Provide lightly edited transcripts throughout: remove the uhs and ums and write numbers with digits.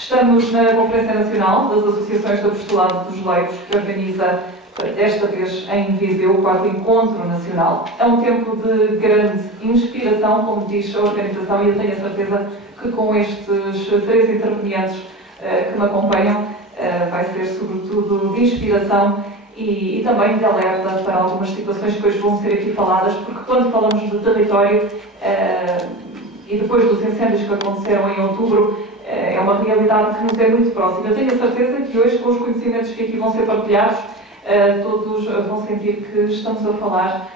Estamos na Conferência Nacional das Associações do Apostolado dos Leigos, que organiza, desta vez em Viseu, o 4º Encontro Nacional. É um tempo de grande inspiração, como diz a organização, e eu tenho a certeza que com estes 3 intervenientes que me acompanham, vai ser sobretudo de inspiração e também de alerta para algumas situações que hoje vão ser aqui faladas, porque quando falamos de território, e depois dos incêndios que aconteceram em outubro, é uma realidade que nos é muito próxima. Eu tenho a certeza que hoje, com os conhecimentos que aqui vão ser partilhados, todos vão sentir que estamos a falar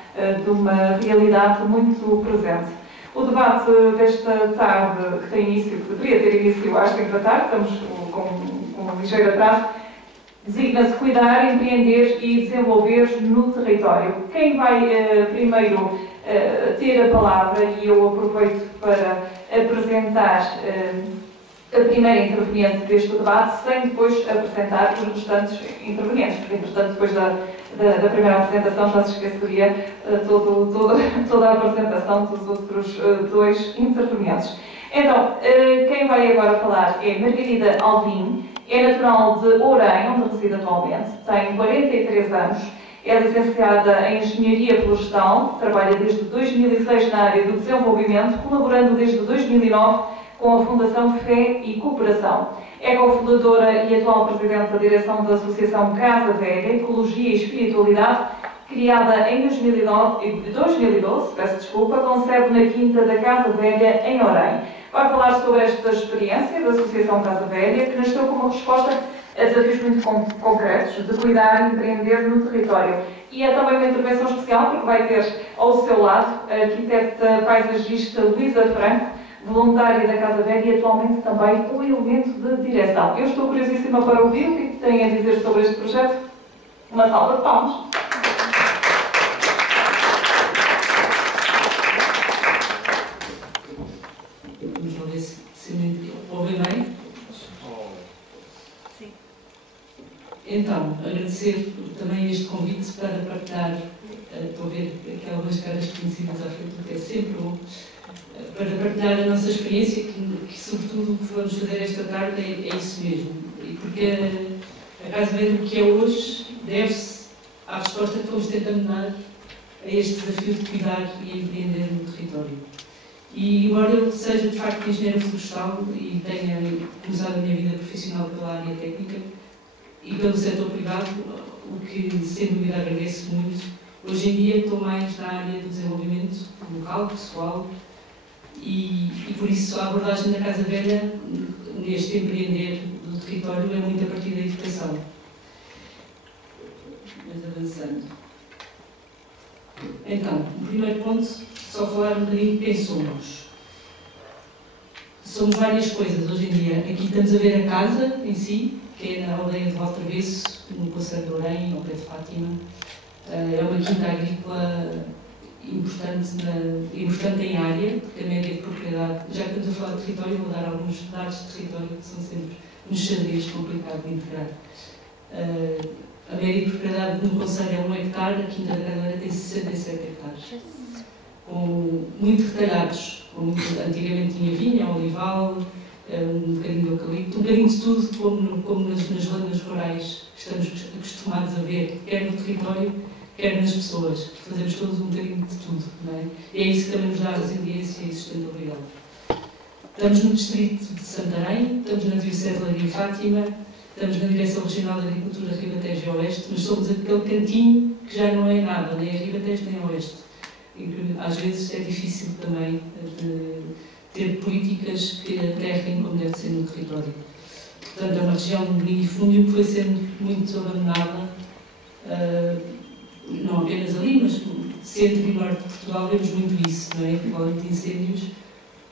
de uma realidade muito presente. O debate desta tarde, que tem início, que deveria ter início às 5 da tarde, estamos com um ligeiro atraso, designa-se cuidar, empreender e desenvolver no território. Quem vai primeiro ter a palavra, e eu aproveito para apresentar a primeira interveniente deste debate, sem depois apresentar os restantes intervenientes, porque, entretanto, depois da primeira apresentação já se esqueceria toda a apresentação dos outros 2 intervenientes. Então, quem vai agora falar é Margarida Alvim, é natural de Ourém, onde reside atualmente, tem 43 anos, é licenciada em Engenharia Florestal, trabalha desde 2006 na área do desenvolvimento, colaborando desde 2009 com a Fundação Fé e Cooperação. É cofundadora e atual presidente da direção da Associação Casa Velha, Ecologia e Espiritualidade, criada em 2012, peço desculpa, com sede na Quinta da Casa Velha, em Ourém. Vai falar sobre esta experiência da Associação Casa Velha, que nasceu como resposta a desafios muito concretos de cuidar e empreender no território. E é também uma intervenção especial, porque vai ter ao seu lado a arquiteta paisagista Luísa Franco, voluntária da Casa Velha e atualmente também um elemento de direção. Eu estou curiosíssima para ouvir o que tem a dizer sobre este projeto. Uma salva de palmas. Vamos lá ver se me ouvem bem. Sim. Então, agradecer também este convite para partilhar, estou a ver aqui algumas caras conhecidas à frente, porque é sempre bom, para partilhar a nossa experiência, que sobretudo o que vamos fazer esta tarde é isso mesmo. E porque a Casa Velha, o que é hoje, deve-se à resposta que fomos tentando dar a este desafio de cuidar e empreender no território. E embora eu seja de facto engenheira florestal e tenha começado a minha vida profissional pela área técnica e pelo setor privado, o que sem dúvida agradeço muito, hoje em dia estou mais na área do desenvolvimento local, pessoal, e por isso a abordagem da Casa Velha neste empreender do território é muito a partir da educação. Mas avançando. Então, o primeiro ponto, só falar um bocadinho de quem somos. Somos várias coisas hoje em dia. Aqui estamos a ver a casa em si, que é na aldeia de Valtravesso, no Conselho de Ourém, ao pé de Fátima. É uma quinta agrícola importante em área, porque a média de propriedade, já que estamos a falar de território, vou dar alguns dados de território que são sempre nos xadrez complicado de integrar. A média de propriedade no concelho é 1 hectare, a Quinta da Cadeira tem 67 hectares, com muito retalhados, antigamente tinha vinha, olival, um bocadinho de eucalipto, um bocadinho de tudo, como nas zonas rurais estamos acostumados a ver, quer no território, quer nas pessoas. Fazemos todos um bocadinho de tudo, não é? E é isso que também nos dá a resiliência e sustentabilidade. Estamos no distrito de Santarém, estamos na Diocese de Leiria e Fátima, estamos na Direção Regional de Agricultura Ribatejo e Oeste, mas somos aquele cantinho que já não é nada, nem a Ribatejo nem a Oeste. E que às vezes é difícil também de ter políticas que aterrem como deve ser no território. Portanto, é uma região de minifúndio que foi sendo muito abandonada, não apenas ali, mas no centro e norte de Portugal vemos muito isso, não é? Falando de incêndios,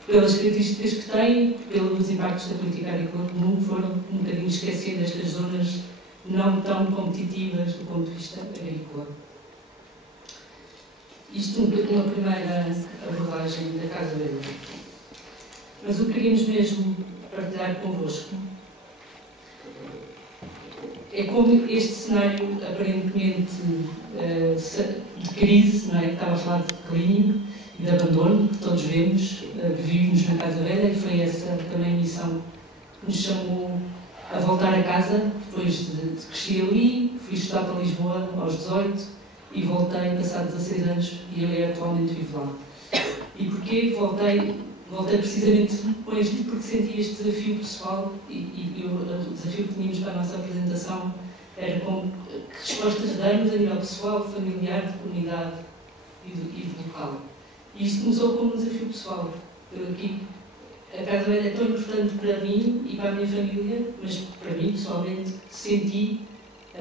pelas características que têm, pelos impactos da política agrícola comum, foram um bocadinho esquecendo estas zonas não tão competitivas do ponto de vista agrícola. Isto uma primeira abordagem da Casa Velha. Mas o que queríamos mesmo partilhar convosco é como este cenário aparentemente de crise, não é? Estava a falar de declínio e de abandono, que todos vemos, vivemos na Casa Velha, e foi essa também a missão nos chamou a voltar a casa, depois de cresci ali, fui estudar para Lisboa aos 18 e voltei passar 16 anos e eu atualmente vivo lá. E porquê voltei precisamente com este, porque senti este desafio pessoal e o desafio que tínhamos para a nossa apresentação era com que respostas darmos a nível pessoal, familiar, de comunidade e de local. E isto começou como um desafio pessoal. Eu aqui, a Casa Velha é tão importante para mim e para a minha família, mas para mim, pessoalmente, senti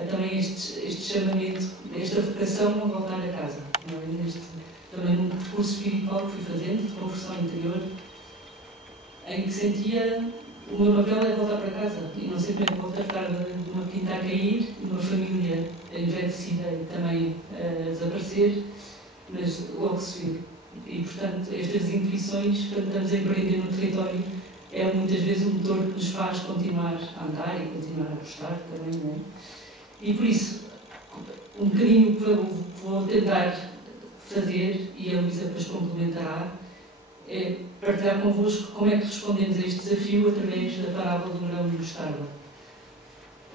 também este chamamento, esta vocação a voltar a casa. Também num percurso espiritual que fui fazendo, de conversão interior, em que sentia o meu papel é voltar para casa. E não sei como é que voltar a ficar de uma quinta a cair, de uma família envelhecida e também a desaparecer, mas logo se vê. E, portanto, estas intuições, quando estamos a empreender no território, é muitas vezes o motor que nos faz continuar a andar e continuar a gostar também, não é? E por isso, um bocadinho que vou tentar fazer, e a Luísa depois complementará, é partilhar convosco como é que respondemos a este desafio através da parábola do grão de mostarda.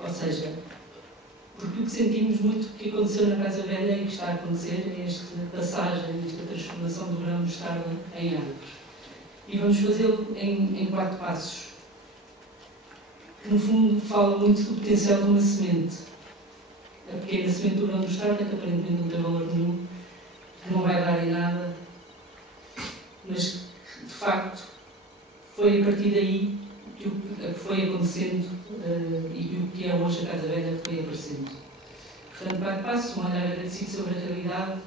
Ou seja, porque o que sentimos muito que aconteceu na Casa Velha e que está a acontecer é esta passagem, esta transformação do grão de mostarda em árvore. E vamos fazê-lo em 4 passos, que no fundo fala muito do potencial de uma semente. A pequena semente do grão de mostarda, que aparentemente não tem valor nenhum, que não vai dar em nada, mas que de facto foi a partir daí que foi acontecendo e o que é hoje a Casa Velha foi aparecendo. Portanto, 4 passos: um olhar agradecido sobre a realidade,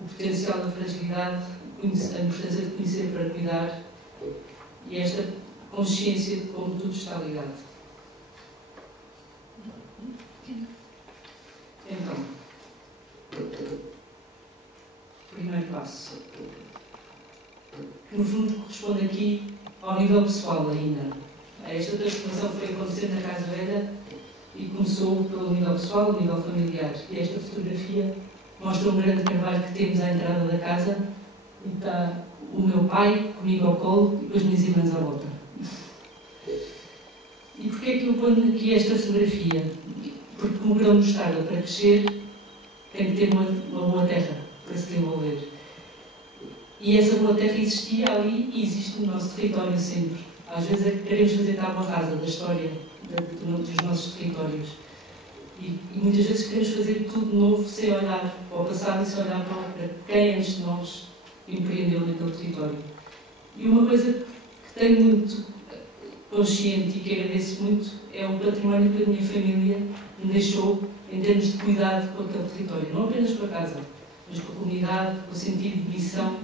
o potencial da fragilidade, a importância de conhecer para cuidar e esta consciência de como tudo está ligado. Então, primeiro passo, que no fundo corresponde aqui ao nível pessoal ainda. Esta transformação foi acontecendo na Casa Velha e começou pelo nível pessoal, o nível familiar. E esta fotografia mostra um grande carvalho que temos à entrada da casa e está o meu pai comigo ao colo e com as minhas irmãs à volta. E porquê é que eu ponho aqui esta fotografia? Porque como grão de mostarda, para crescer, tem que ter uma boa terra para se desenvolver. E essa boa terra existia ali e existe no nosso território sempre. Às vezes é que queremos fazer tábua rasa da história dos nossos territórios. E muitas vezes queremos fazer tudo novo sem olhar para o passado e sem olhar para quem antes de nós empreendeu naquele território. E uma coisa que tenho muito consciente e que agradeço muito é o património que a minha família me deixou em termos de cuidado com aquele território. Não apenas com a casa, mas com a comunidade, com o sentido de missão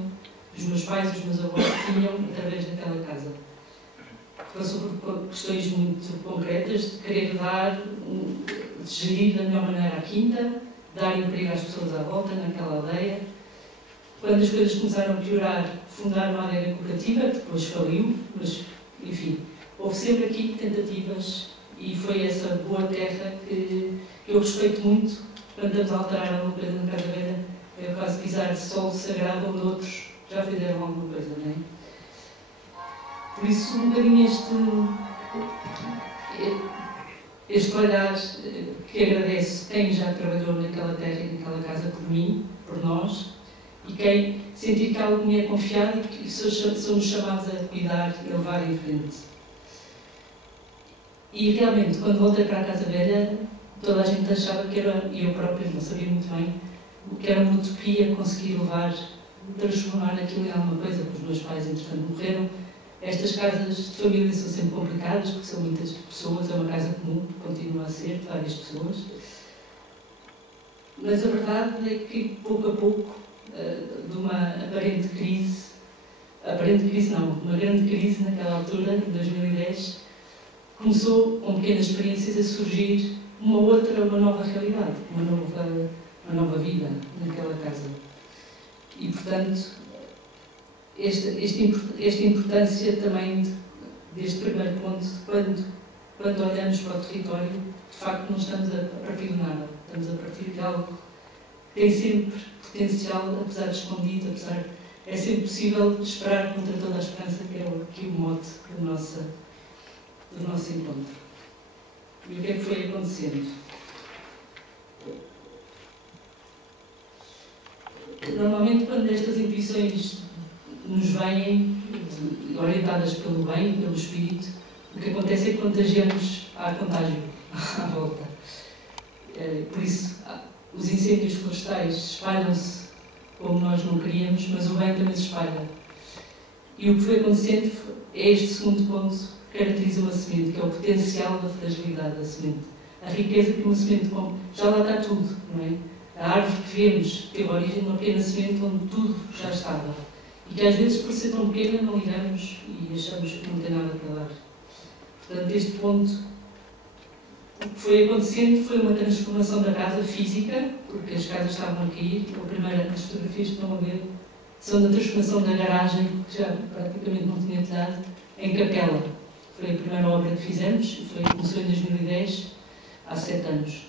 que os meus pais e os meus avós tinham através daquela casa. Passou por questões muito concretas de querer de gerir da melhor maneira a quinta, dar emprego às pessoas à volta naquela aldeia. Quando as coisas começaram a piorar, fundar uma adega cooperativa, que depois faliu, mas, enfim, houve sempre aqui tentativas e foi essa boa terra que eu respeito muito. Quando estamos a alterar alguma coisa na Casa Velha, é quase pisar de solo sagrado onde outros já fizeram alguma coisa, não é? Por isso, um bocadinho este olhar que agradece quem já trabalhou naquela terra e naquela casa por mim, por nós, e quem sentir que algo me é confiado e que somos chamados a cuidar e a levar em frente. E realmente, quando voltei para a Casa Velha, toda a gente achava que era, e eu própria não sabia muito bem, que era uma utopia conseguir transformar aquilo em alguma coisa, porque os meus pais, entretanto, morreram. Estas casas de família são sempre complicadas, porque são muitas pessoas, é uma casa comum, continua a ser, de várias pessoas. Mas a verdade é que, pouco a pouco, de uma aparente crise não, uma grande crise naquela altura, em 2010, começou, com pequenas experiências, a surgir uma nova realidade, uma nova vida naquela casa. E, portanto, esta importância também deste primeiro ponto, de quando olhamos para o território, de facto não estamos a partir de nada, estamos a partir de algo que tem sempre potencial, apesar de escondido, é sempre possível esperar contra toda a esperança, que é aqui o mote do nosso encontro. E o que é que foi acontecendo? Normalmente, quando estas intuições nos vêm, orientadas pelo bem, pelo espírito, o que acontece é que contagiamos a contágio à volta. Por isso, os incêndios florestais espalham-se como nós não queríamos, mas o bem também se espalha. E o que foi acontecendo é este segundo ponto que caracteriza uma semente, que é o potencial da fragilidade da semente. A riqueza que uma semente come, já lá está tudo, não é? A árvore que vemos teve a origem de uma pequena semente onde tudo já estava. E que às vezes, por ser tão pequena, não ligamos e achamos que não tem nada para dar. Portanto, este ponto, o que foi acontecendo foi uma transformação da casa física, porque as casas estavam a cair. A primeira, as fotografias que estão a ver, são da transformação da garagem, que já praticamente não tinha telhado, em capela. Foi a primeira obra que fizemos, começou em 2010, há 7 anos.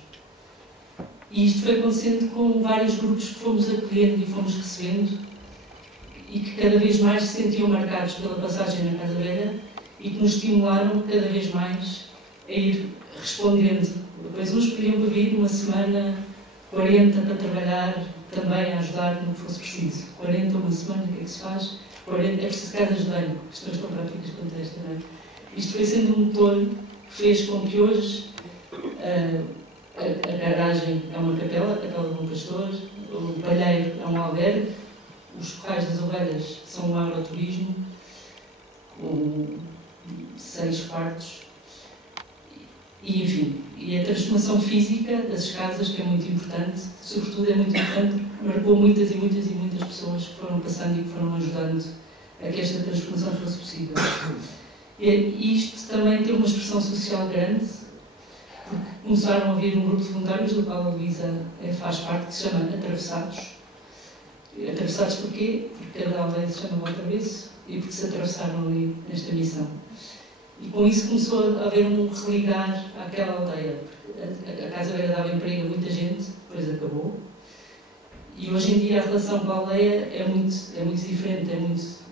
E isto foi acontecendo com vários grupos que fomos acolhendo e fomos recebendo, e que cada vez mais se sentiam marcados pela passagem na Casa Velha e que nos estimularam cada vez mais a ir respondendo. Depois uns pediam para vir uma semana, 40 para trabalhar, também a ajudar no que fosse preciso. 40 uma semana, o que é que se faz? 40 é preciso casas de banho, questões tão práticas quanto esta, não é? Isto foi sendo um motor que fez com que hoje a garagem é uma capela, a capela de um pastor, o palheiro é um albergue, os corrais das ovelhas são um agroturismo, com 6 quartos, e enfim, e a transformação física das casas, que é muito importante, sobretudo é muito importante, marcou muitas e muitas e muitas pessoas que foram passando e que foram ajudando a que esta transformação fosse possível. E isto também tem uma expressão social grande, porque começaram a vir um grupo de voluntários, do qual a Luísa faz parte, que se chama Atravessados. Atravessados porquê? Porque cada aldeia se chama Volta Avesso e porque se atravessaram ali nesta missão. E com isso começou a haver um religar àquela aldeia. A Casa Velha dava emprego a muita gente, depois acabou. E hoje em dia a relação com a aldeia é muito diferente, é muito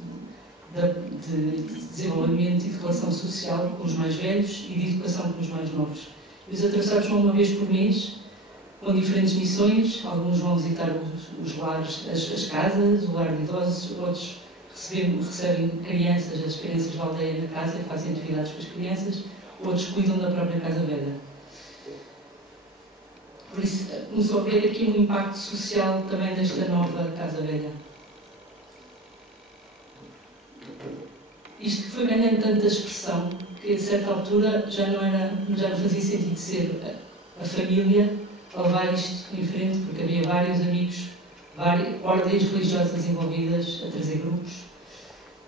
de desenvolvimento e de relação social com os mais velhos e de educação com os mais novos. E os atravessados vão uma vez por mês, com diferentes missões. Alguns vão visitar os lares, as casas, o lar de idosos, outros recebem crianças, as crianças da aldeia na casa e fazem atividades com as crianças, outros cuidam da própria Casa Velha. Por isso, começou a haver aqui um impacto social também desta nova Casa Velha. Isto foi ganhando tanta expressão que, a certa altura, já não fazia sentido ser a família a levar isto em frente, porque havia vários amigos, ordens religiosas envolvidas a trazer grupos,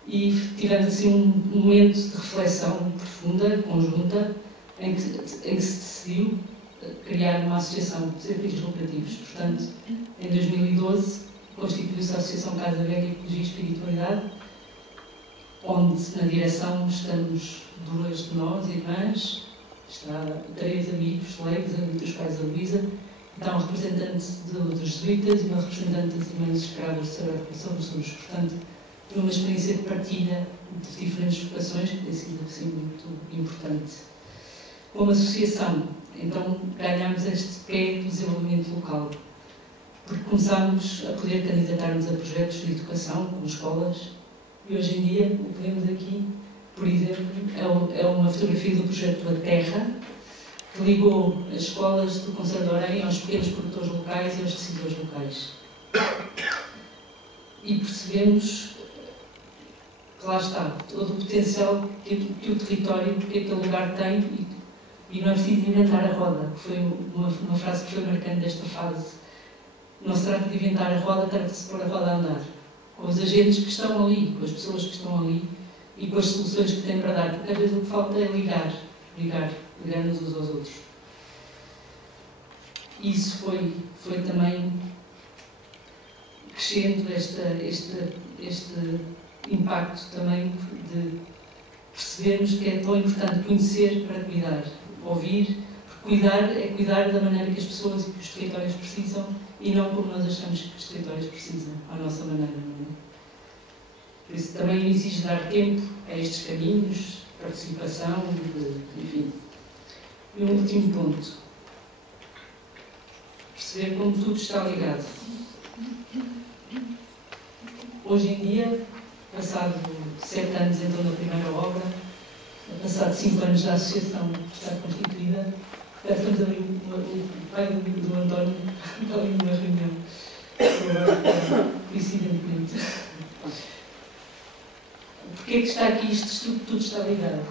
e tivemos assim um momento de reflexão profunda, conjunta, em que se decidiu criar uma associação sem fins lucrativos. Portanto, em 2012, constituiu-se a Associação Casa Velha, Ecologia e Espiritualidade, onde na direção estamos 2 de nós, irmãs, está 3 amigos leigos, entre os quais a Luísa, está um representante dos jesuítas e uma representante das irmãs escravas de Sagrado Coração dos Jesus. Portanto, foi uma experiência de partilha de diferentes vocações que tem sido assim, muito importante. Como associação, então, ganhámos este pé do desenvolvimento local, porque começámos a poder candidatar-nos a projetos de educação com escolas. E hoje em dia, o que vemos aqui, por exemplo, é uma fotografia do projeto A Terra, que ligou as escolas do Conselho de Orem aos pequenos produtores locais e aos decisores locais. E percebemos que lá está, todo o potencial que o território, que aquele lugar tem, e não é preciso inventar a roda, que foi uma frase que foi marcante desta fase. Não se trata de inventar a roda, trata de se pôr a roda a andar. Com os agentes que estão ali, com as pessoas que estão ali e com as soluções que têm para dar, porque às vezes o que falta é ligar-nos uns aos outros. Isso foi também crescendo este impacto também de percebermos que é tão importante conhecer para cuidar, ouvir, porque cuidar é cuidar da maneira que as pessoas e que os territórios precisam e não como nós achamos que os territórios precisam, à nossa maneira, não é? Por isso também exige dar tempo a estes caminhos, participação, enfim. E um último ponto. Perceber como tudo está ligado. Hoje em dia, passado 7 anos então da primeira obra, passado 5 anos da associação estar constituída, já estamos ali, o pai do António está ali numa reunião, coincidentemente. Porquê é que está aqui isto, tudo está ligado?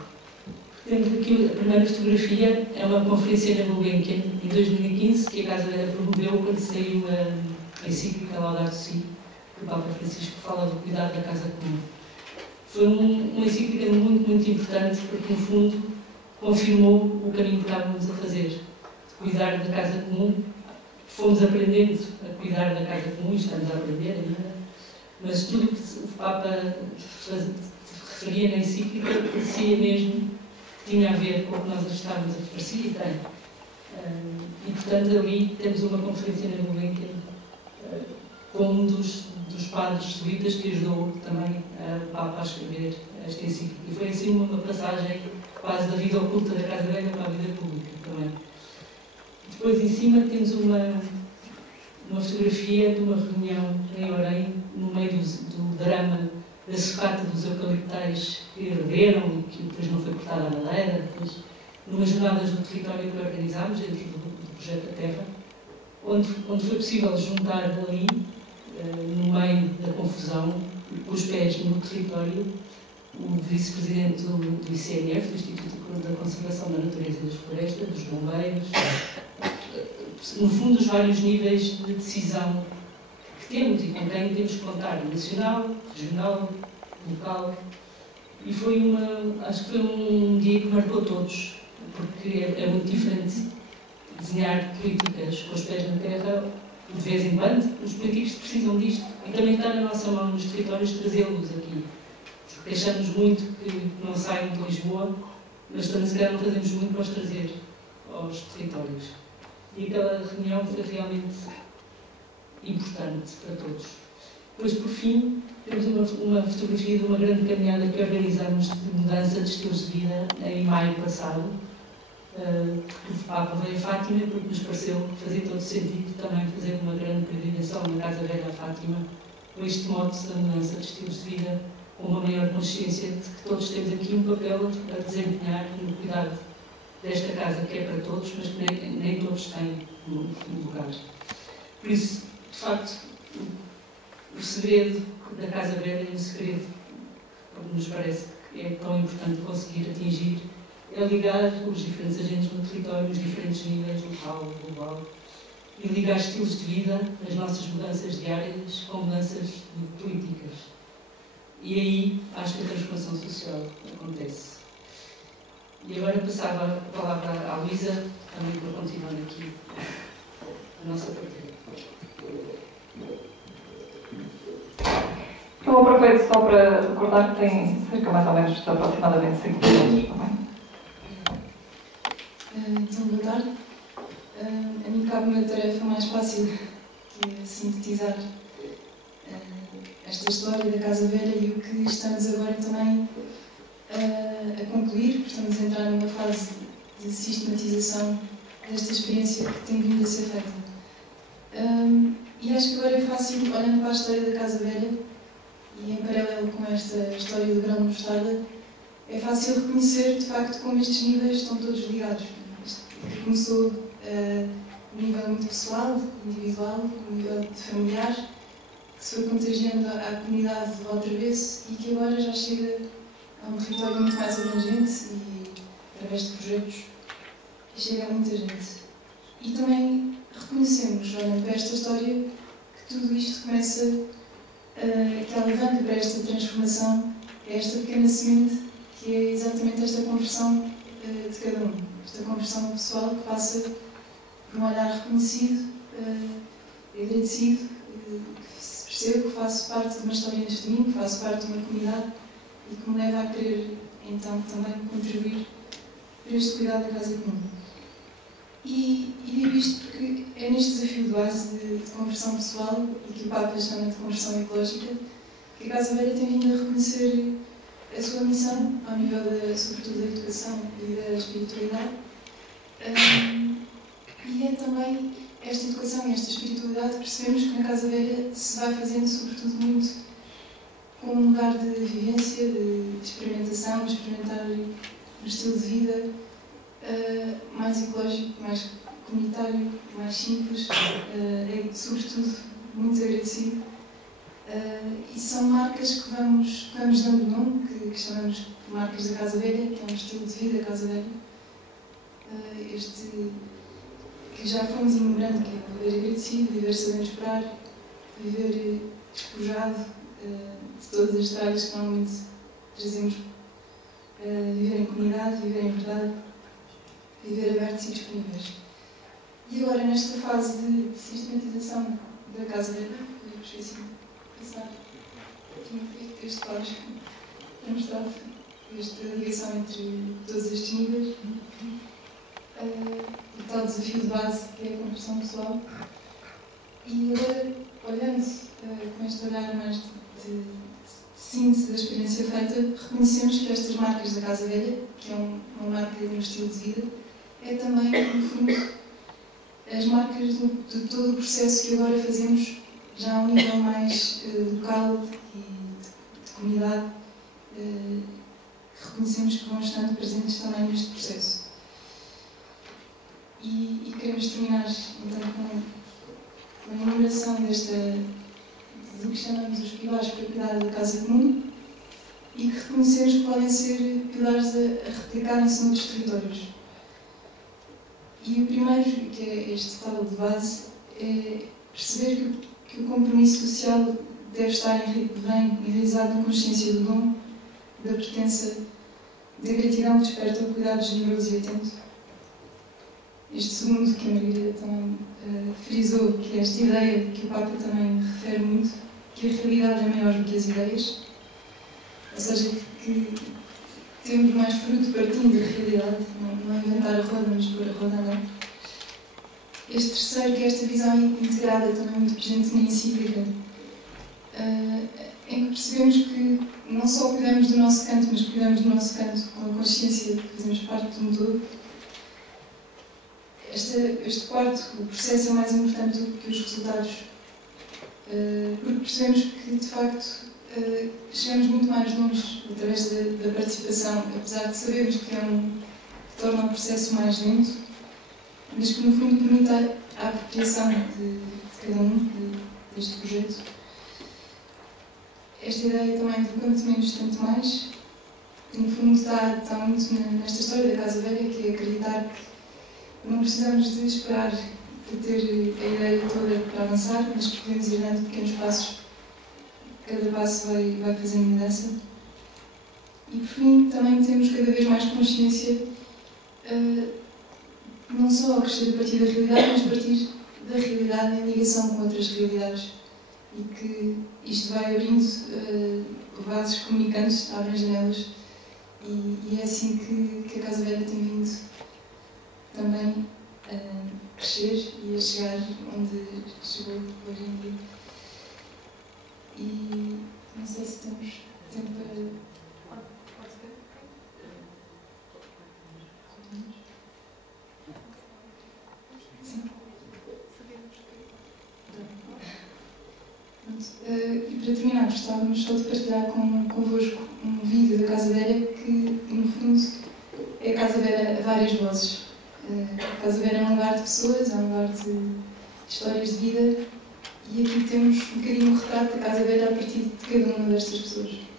Temos aqui a primeira fotografia, é uma conferência na Gulbenkian, em 2015, que a Casa Velha promoveu quando saiu a encíclica Laudato Si, que o Papa Francisco fala do cuidado da casa comum. Foi uma encíclica muito, muito importante, porque, no fundo, confirmou o caminho que estávamos a fazer, de cuidar da casa comum. Fomos aprendendo a cuidar da casa comum, e estamos a aprender ainda, mas tudo o que o Papa referia na encíclica parecia mesmo que tinha a ver com o que nós estávamos a oferecer e tem. E, portanto, ali temos uma conferência na Gulbenkian com um dos padres jesuítas que ajudou também o Papa a escrever esta encíclica. E foi assim uma passagem quase da vida oculta da Casa Velha para a vida pública também. Depois, em cima, temos uma fotografia de uma reunião em Orem, no meio do drama da sucata dos eucaliptais que arderam e que depois não foi cortada a madeira, depois, numas jornadas do território que organizámos, dentro do projeto da Terra, onde foi possível juntar ali, no meio da confusão, com os pés no território, o vice-presidente do ICNF, do Instituto da Conservação da Natureza e das Florestas, dos bombeiros, no fundo, os vários níveis de decisão que temos e com quem temos que contar, nacional, regional, local. E acho que foi um dia que marcou todos, porque é muito diferente desenhar políticas com os pés na terra, de vez em quando. Os políticos precisam disto e também está na nossa mão, nos territórios, trazê-los aqui. Porque achamos muito que não saem de Lisboa, mas também se calhar não fazemos muito para os trazer aos territórios. E aquela reunião foi realmente importante para todos. Depois, por fim, temos uma fotografia de uma grande caminhada que organizámos de mudança de estilos de vida em maio passado. O Papa veio a Fátima, porque nos pareceu que fazia todo sentido também fazer uma grande peregrinação na Casa Velha a Fátima, com este mote da mudança de estilos de vida, com uma maior consciência de que todos temos aqui um papel a desempenhar no cuidado desta casa, que é para todos, mas que nem todos têm no lugar. Por isso, de facto, o segredo da Casa Velha é um segredo, como nos parece que é tão importante conseguir atingir, é ligar os diferentes agentes no território, os diferentes níveis, local, global, e ligar estilos de vida, as nossas mudanças diárias, com mudanças políticas. E aí acho que a transformação social acontece. E agora passava a palavra à Luísa, também para continuar aqui a nossa partilha. Eu aproveito só para recordar que tem cerca mais ou menos de aproximadamente 5 minutos também. Então, boa tarde. A mim cabe uma tarefa mais fácil, que é sintetizar esta história da Casa Velha e o que estamos agora também a concluir, porque estamos a entrar numa fase de sistematização desta experiência que tem vindo a ser feita. E acho que agora é fácil, olhando para a história da Casa Velha, e em paralelo com esta história do grão de mostarda, é fácil reconhecer, de facto, como estes níveis estão todos ligados. Que começou no nível muito pessoal, individual, no nível familiar, que se foi contagiando à comunidade ao travesso e que agora já chega a um território muito mais abrangente e, através de projetos, chega a muita gente. E também reconhecemos, olhando para esta história, que tudo isto começa, que alavanca para esta transformação, é esta pequena semente, que é exatamente esta conversão de cada um. Esta conversão pessoal que passa por um olhar reconhecido, agradecido, que se percebe que faço parte de uma história neste domingo, que faço parte de uma comunidade e que me leva a querer, então, também contribuir para este cuidado da casa comum. E digo isto porque é neste desafio de base de conversão pessoal, e que o Papa chama de conversão ecológica, que a Casa Velha tem vindo a reconhecer a sua missão, ao nível, sobretudo, da educação e da espiritualidade. E é também esta educação e esta espiritualidade, percebemos que na Casa Velha se vai fazendo, sobretudo, muito como um lugar de vivência, de experimentação, de experimentar um estilo de vida mais ecológico, mais comunitário, mais simples, é, sobretudo, muito agressivo. E são marcas que vamos dando nome, que chamamos de marcas da Casa Velha, que é um estilo de vida Casa Velha. Que já fomos enumerando, que é viver agradecido, viver sabendo esperar, viver despojado de todas as tralhas que normalmente trazemos, viver em comunidade, viver em verdade, viver abertos e disponíveis. E agora, nesta fase de sistematização da Casa Velha, eu esqueci de passar este quadro para mostrar esta ligação entre todos estes níveis. O tal desafio de base que é a construção pessoal. E agora, olhando com este olhar mais de síntese da experiência feita, reconhecemos que estas marcas da Casa Velha, que é uma marca de um estilo de vida, é também, no fundo, as marcas de todo o processo que agora fazemos, já a um nível mais local e de comunidade, que reconhecemos que vão estando presentes também neste processo. E queremos terminar, então, com a enumeração do que chamamos os pilares para cuidar da casa comum e que reconhecemos que podem ser pilares a replicarem-se noutros territórios. E o primeiro, que é este tal de base, é perceber que o compromisso social deve estar bem enraizado na consciência do dom, da pertença, da gratidão que desperta o cuidado generoso e atento. Este segundo, que a Margarida também frisou, que é esta ideia que o Papa também refere muito, que a realidade é maior do que as ideias, ou seja, que temos mais fruto partindo da realidade, não inventar a roda, mas pôr a roda a andar. Este terceiro, que é esta visão integrada, também muito presente na encíclica, em que percebemos que não só cuidamos do nosso canto, mas cuidamos do nosso canto com a consciência de que fazemos parte de um todo. Este quarto, o processo é mais importante do que os resultados, porque percebemos que, de facto, chegamos muito mais longe através da participação, apesar de sabermos que que torna o processo mais lento, mas que, no fundo, permite a apropriação de cada um deste projeto. Esta ideia também do quanto menos, tanto mais, que, no fundo, está muito nesta história da Casa Velha, que é acreditar que não precisamos de esperar para ter a ideia toda para avançar, mas podemos ir dando pequenos passos. Cada passo vai fazendo mudança. E, por fim, também temos cada vez mais consciência, não só a crescer a partir da realidade, mas a partir da realidade em ligação com outras realidades. E que isto vai abrindo vasos comunicantes, abrem janelas. E é assim que a Casa Velha tem vindo também a crescer e a chegar onde chegou hoje em dia. E não sei se temos tempo para... Pode ser? Sim. E para terminar, gostávamos só de partilhar convosco um vídeo da Casa Velha que, no fundo, é a Casa Velha a várias vozes. A Casa Velha é um lugar de pessoas, é um lugar de histórias de vida, e aqui temos um bocadinho o retrato da Casa Velha a partir de cada uma destas pessoas.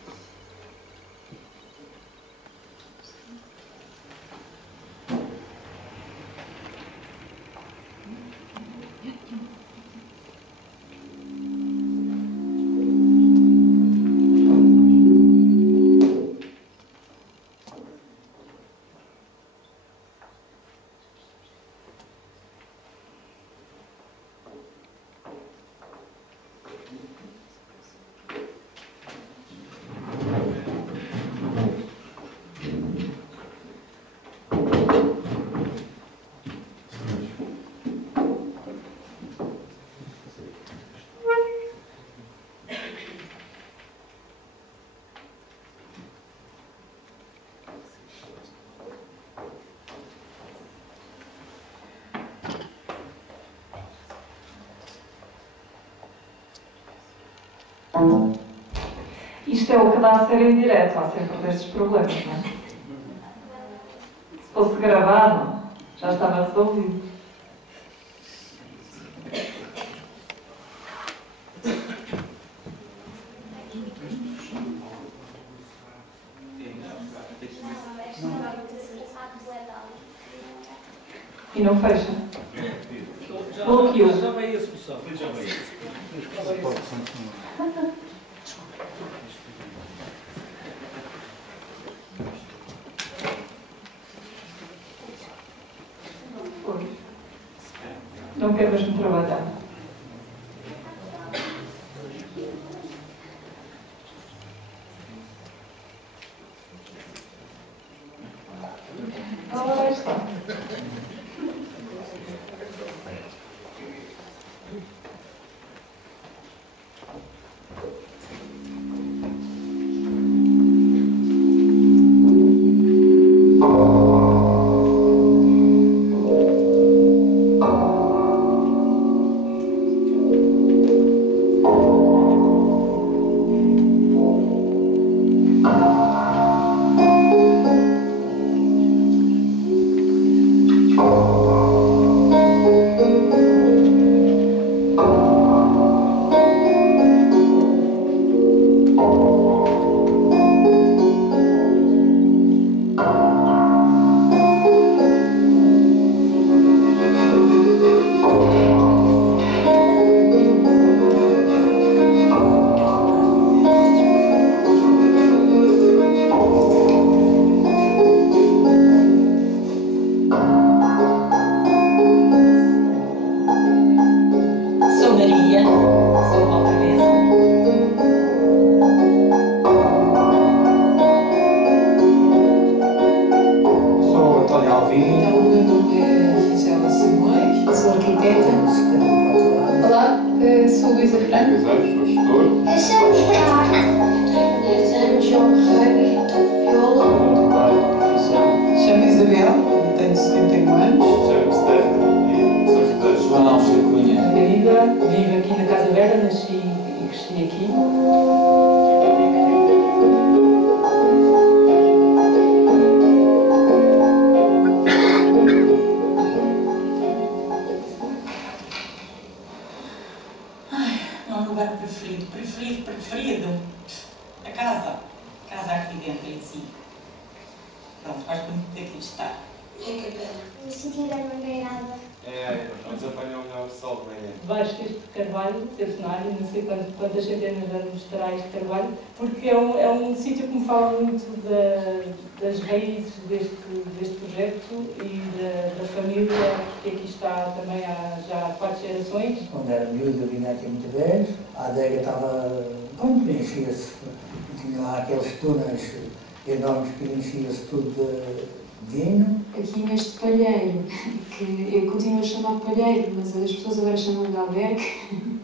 Isto é o que dá a ser em direto, há sempre destes problemas, não é? Se fosse gravado, já estava resolvido. E não fecha. Bloqueou. Já veio a solução. Já veio. Não quero mesmo trabalhar. Ela está. Porque é um sítio que me fala muito das raízes deste projeto e da família que aqui está também há já 4 gerações. Quando era miúdo eu vinha aqui muitas vezes, a adega estava, como preenchia-se, tinha lá aqueles túneis enormes que preenchia-se tudo de vinho. Aqui neste palheiro, que eu continuo a chamar palheiro, mas as pessoas agora chamam de albergue,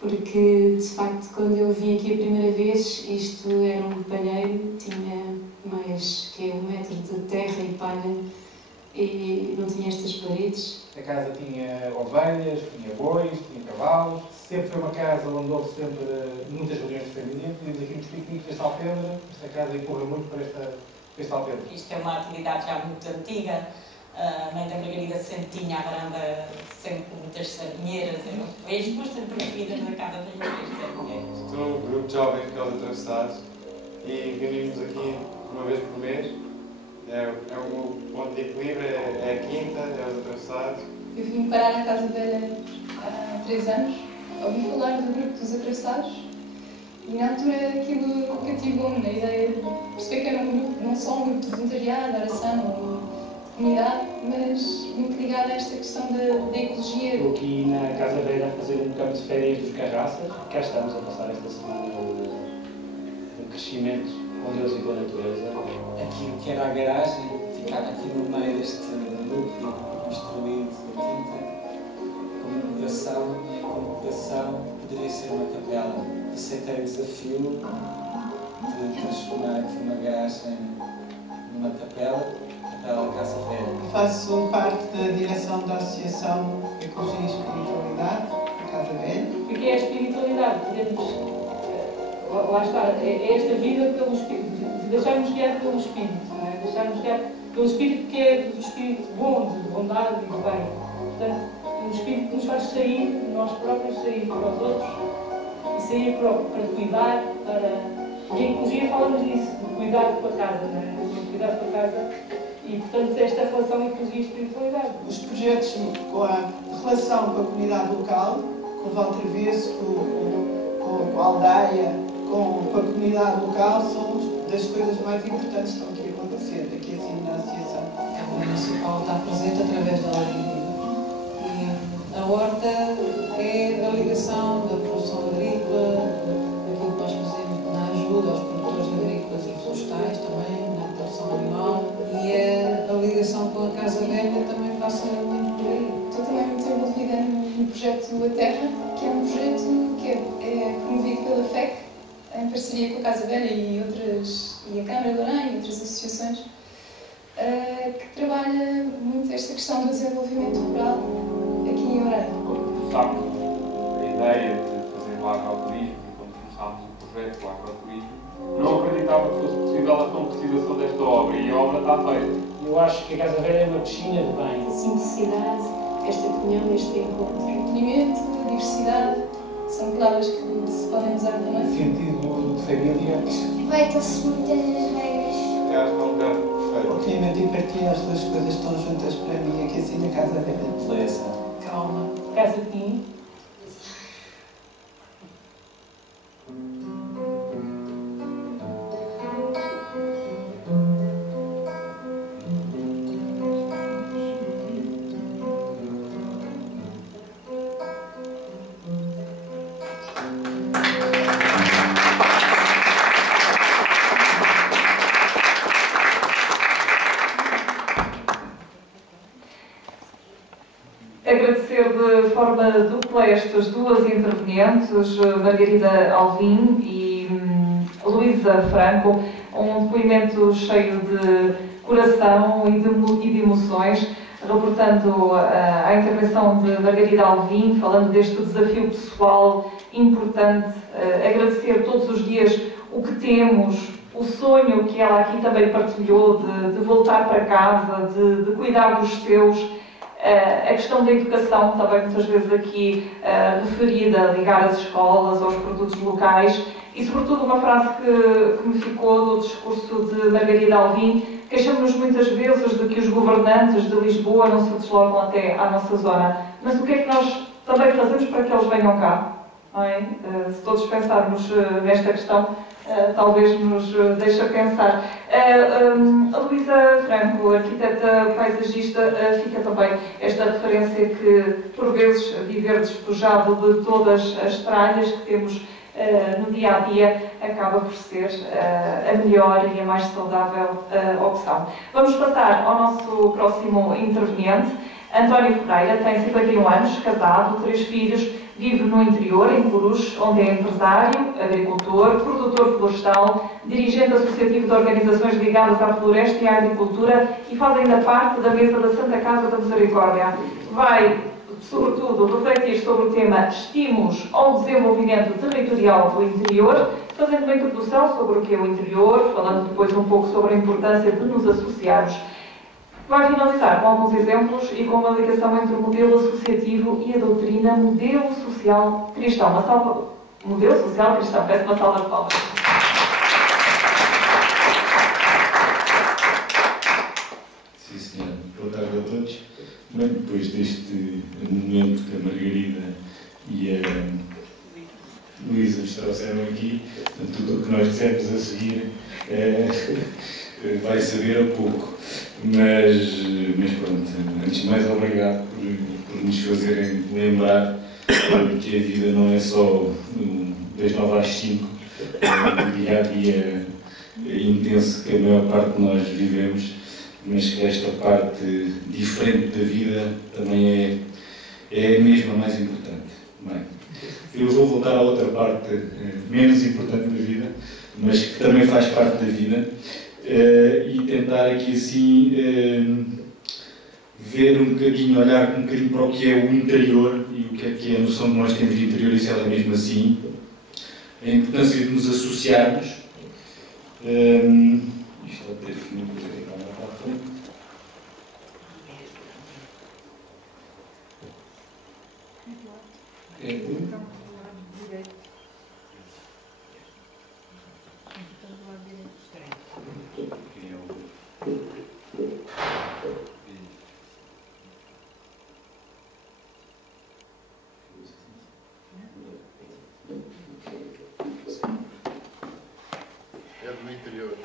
porque de facto quando eu vim aqui a primeira vez isto era um palheiro, tinha mais que 1 metro de terra e palha e não tinha estas paredes. A casa tinha ovelhas, tinha bois, tinha cavalos, sempre foi uma casa onde houve sempre muitas reuniões de família, tínhamos aqui uns piqueniques desta alpendre, esta casa empurra muito para este alpendre. Isto é uma atividade já muito antiga. A mãe da Margarida sempre tinha a varanda, sempre com muitas sardinheiras. Eu vejo bastante preferidas na casa das minhas sardinheiras. Estou num grupo de jovens que é os atravessados e reunimos aqui uma vez por mês. É o ponto de equilíbrio, é a quinta, é os atravessados. Eu vim parar na Casa Velha há 3 anos, ouvi falar do grupo dos atravessados e na altura aquilo cativou-me, a ideia de perceber que era um grupo, não só um grupo de voluntariado, de oração, comunidade, mas muito ligada a esta questão da ecologia. Estou aqui na Casa Velha a fazer um campo de férias dos Carraças. Cá estamos a passar esta semana de crescimento com Deus e com a natureza. Aquilo que era a garagem ficava aqui no meio deste núcleo construído da quinta, como comemoração, e a comemoração poderia ser uma capela. Aceitei o desafio de transformar aqui uma garagem numa capela. Da Casa Velha. Faço parte da direção da Associação Ecologia e Espiritualidade da Casa Velha. O que é a espiritualidade? Podemos lá está, é esta vida pelo Espírito, de deixarmos guiar pelo Espírito, não é? Deixarmos guiar pelo Espírito que é o Espírito bom, de bondade e de bem. Portanto, o Espírito que nos faz sair, nós próprios sair para os outros e sair para cuidar, para... E a ecologia falamos nisso, de cuidado com a casa, não é? De cuidado com a casa e, portanto, esta relação ecologia e espiritualidade. Os projetos com a relação com a comunidade local, com o Val Travesso, com a aldeia, com a comunidade local, são das coisas mais importantes que estão aqui a acontecer, aqui assim na associação. A Câmara Municipal está presente através da Horta Vida. E a horta é a ligação da produção agrícola, daquilo que nós fazemos na ajuda aos produtores agrícolas e florestais também, na produção animal, e é a ligação com a Casa Velha também passa muito por aí. Estou também muito envolvida no projeto A Terra, que é um projeto que é promovido pela FEC, em parceria com a Casa Velha e a Câmara de Orem e outras associações, que trabalha muito esta questão do desenvolvimento rural aqui em Orem. Quando começámos a ideia de fazer o agroturismo e quando começámos o projeto do agroturismo, não acreditava que fosse possível a concretização desta obra e a obra está feita. Eu acho que a Casa Velha é uma piscina de bem. A simplicidade, esta comunhão, este encontro. Recolhimento, diversidade, são palavras que se podem usar também. Sentido de família. Respeitam-se muitas regras. Eu acho que é um lugar perfeito. Recolhimento e partilha, as duas coisas estão juntas para mim, aqui assim na Casa Velha. Beleza. Calma. Casa Pinho. Agradecer de forma dupla estas duas intervenientes, Margarida Alvim e Luísa Franco, um depoimento cheio de coração e de emoções, reportando a intervenção de Margarida Alvim, falando deste desafio pessoal importante, agradecer todos os dias o que temos, o sonho que ela aqui também partilhou de voltar para casa, de cuidar dos seus. A questão da educação, também muitas vezes aqui referida, ligar as escolas aos produtos locais e, sobretudo, uma frase que me ficou do discurso de Margarida Alvim: queixamos-nos muitas vezes de que os governantes de Lisboa não se deslocam até à nossa zona, mas o que é que nós também fazemos para que eles venham cá? Não é? Se todos pensarmos nesta questão, talvez nos deixe a pensar. A Luísa Franco, arquiteta paisagista, fica também esta referência que, por vezes, viver despojado de todas as tralhas que temos no dia-a-dia acaba por ser a melhor e a mais saudável opção. Vamos passar ao nosso próximo interveniente. António Ferreira tem 51 anos, casado, 3 filhos, vive no interior, em Purus, onde é empresário, agricultor, produtor florestal, dirigente associativo de organizações ligadas à floresta e à agricultura e faz ainda parte da mesa da Santa Casa da Misericórdia. Vai, sobretudo, refletir sobre o tema estímulos ao desenvolvimento territorial do interior, fazendo uma introdução sobre o que é o interior, falando depois um pouco sobre a importância de nos associarmos. Vai finalizar com alguns exemplos e com uma ligação entre o modelo associativo e a doutrina modelo social cristão. Modelo social cristão, peço uma salva de palmas. Sim, senhora. Boa tarde a todos. Bem, depois deste momento que a Margarida e a Luísa nos trouxeram aqui, tudo o que nós dissemos a seguir vai saber a pouco. Mas pronto, antes de mais, obrigado por nos fazerem lembrar que a vida não é só das 9 às 5, o dia-a-dia intenso que a maior parte de nós vivemos, mas que esta parte diferente da vida também é mesmo a mais importante. Bem, eu vou voltar à outra parte menos importante da vida, mas que também faz parte da vida. E tentar aqui assim ver um bocadinho, olhar um bocadinho para o que é o interior e o que é a noção que nós temos de interior, e se ela é mesmo assim, a importância de nos associarmos. Isto vai ter que uma coisa que vai para a frente. É do interior.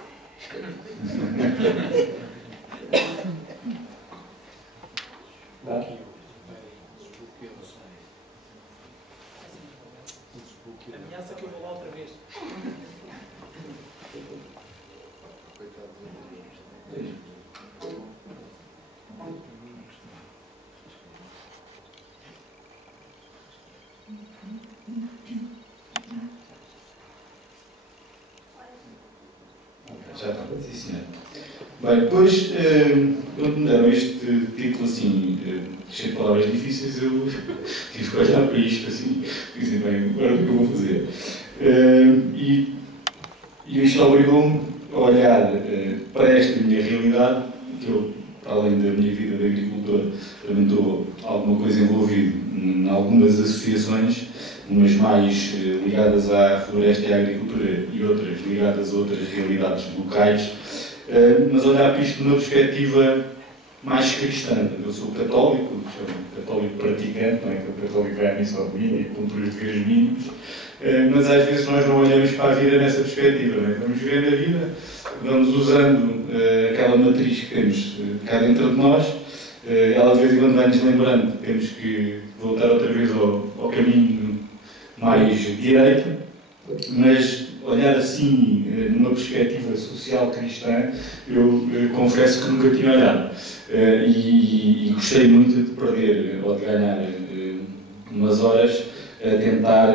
Ameaça que eu vou lá outra vez. Coitado do interior. Já está, sim senhor. Bem, depois, quando me deram este título assim, cheio de palavras difíceis, eu tive que olhar para isto assim, e dizer, bem, agora o que eu vou fazer? E isto obrigou-me a olhar para esta minha realidade, que eu, para além da minha vida de agricultor, também estou alguma coisa envolvido em algumas associações, umas mais ligadas à floresta e à agricultura e outras ligadas a outras realidades locais, mas olhar para isto numa perspectiva mais cristã. Eu sou católico, católico praticante, não é? Que o católico vai à missa ao domingo e cumpre os deveres mínimos, mas às vezes nós não olhamos para a vida nessa perspectiva, não é? Vamos vivendo a vida, vamos usando aquela matriz que temos cá dentro de nós, ela de vez em quando vai-nos lembrando que temos que voltar outra vez ao caminho mais direito, mas olhar assim numa perspectiva social cristã, eu confesso que nunca tinha olhado. E gostei muito de perder ou de ganhar umas horas a tentar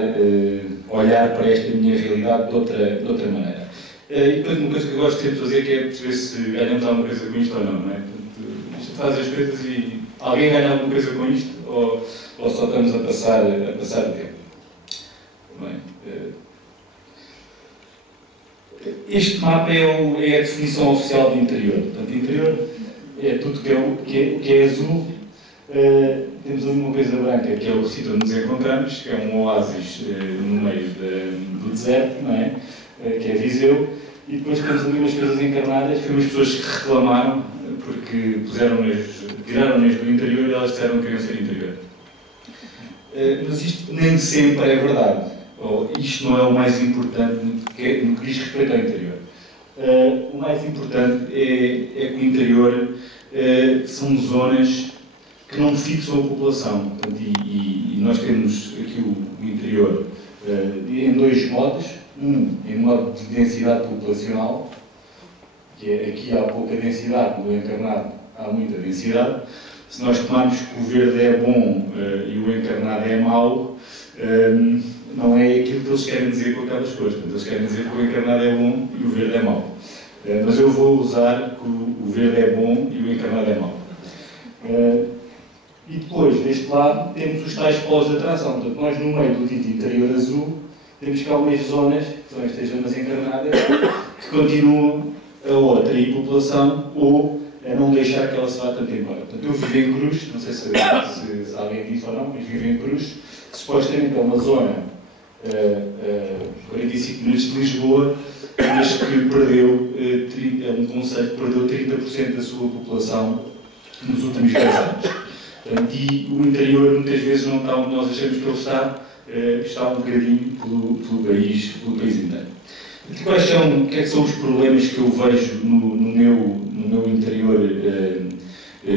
olhar para esta minha realidade de outra maneira. E depois uma coisa que eu gosto sempre de fazer que é perceber se ganhamos alguma coisa com isto ou não, não é? Portanto, isto faz as coisas e alguém ganha alguma coisa com isto ou só estamos a passar o tempo? Bem, este mapa é a definição oficial de interior. Portanto, interior é tudo que é azul. Temos ali uma coisa branca, que é o sítio onde nos encontramos, que é um oásis no meio do deserto, não é? Que é Viseu. E depois temos ali umas coisas encarnadas, que foram as pessoas que reclamaram, porque tiraram-nas do interior e elas disseram que queriam ser interior. Mas isto nem sempre é verdade. Isto não é o mais importante no que diz respeito ao interior. O mais importante é que o interior são zonas que não fixam a população. Portanto, e nós temos aqui o interior em dois modos. Em modo de densidade populacional, que é aqui há pouca densidade, no encarnado há muita densidade. Se nós tomarmos que o verde é bom e o encarnado é mau, não é aquilo que eles querem dizer com aquelas coisas. Portanto, eles querem dizer que o encarnado é bom e o verde é mau. Mas eu vou usar que o verde é bom e o encarnado é mau. E depois, deste lado, temos os tais polos de atração. Portanto, nós no meio do dito interior azul, temos que algumas zonas, que são estas zonas encarnadas, que continuam a atrair população ou a não deixar que ela se vá tanto embora. Portanto, eu vivo em Cruz, não sei se alguém disse ou não, mas vivo em Cruz, que supostamente é uma zona 45 minutos de Lisboa, mas que perdeu, é um concelho que perdeu 30% da sua população nos últimos 10 anos. Portanto, e o interior muitas vezes não está onde nós achamos que ele está um bocadinho pelo país inteiro. O que é que são os problemas que eu vejo no meu interior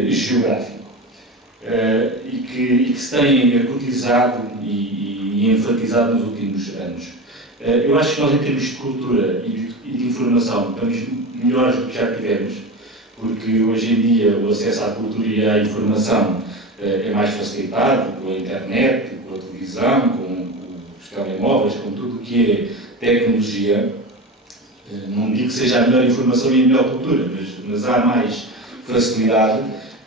geográfico? E que se têm acutizado e enfatizado nos últimos anos. Eu acho que nós, em termos de cultura e de informação, estamos melhores do que já tivemos, porque hoje em dia o acesso à cultura e à informação é mais facilitado com a internet, com a televisão, com os telemóveis, com tudo o que é tecnologia. Não digo que seja a melhor informação e a melhor cultura, mas há mais facilidade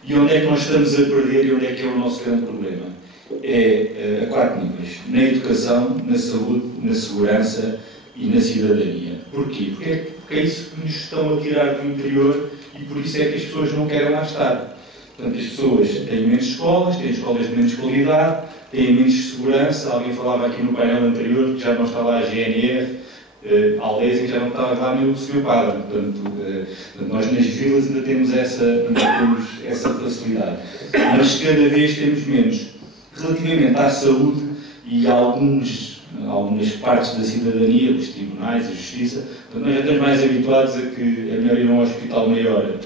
E onde é que nós estamos a perder e onde é que é o nosso grande problema? É a 4 níveis. Na educação, na saúde, na segurança e na cidadania. Porquê? Porque é isso que nos estão a tirar do interior e por isso é que as pessoas não querem lá estar. Portanto, as pessoas têm menos escolas, têm escolas de menos qualidade, têm menos segurança. Alguém falava aqui no painel anterior que já não está lá a GNR, aldeias em que já não está lá nem o Senhor Padre. Portanto, nós nas vilas ainda temos essa facilidade. Mas cada vez temos menos. Relativamente à saúde e a algumas partes da cidadania, os tribunais, a justiça, portanto, nós já estamos mais habituados a que é melhor ir a um hospital maior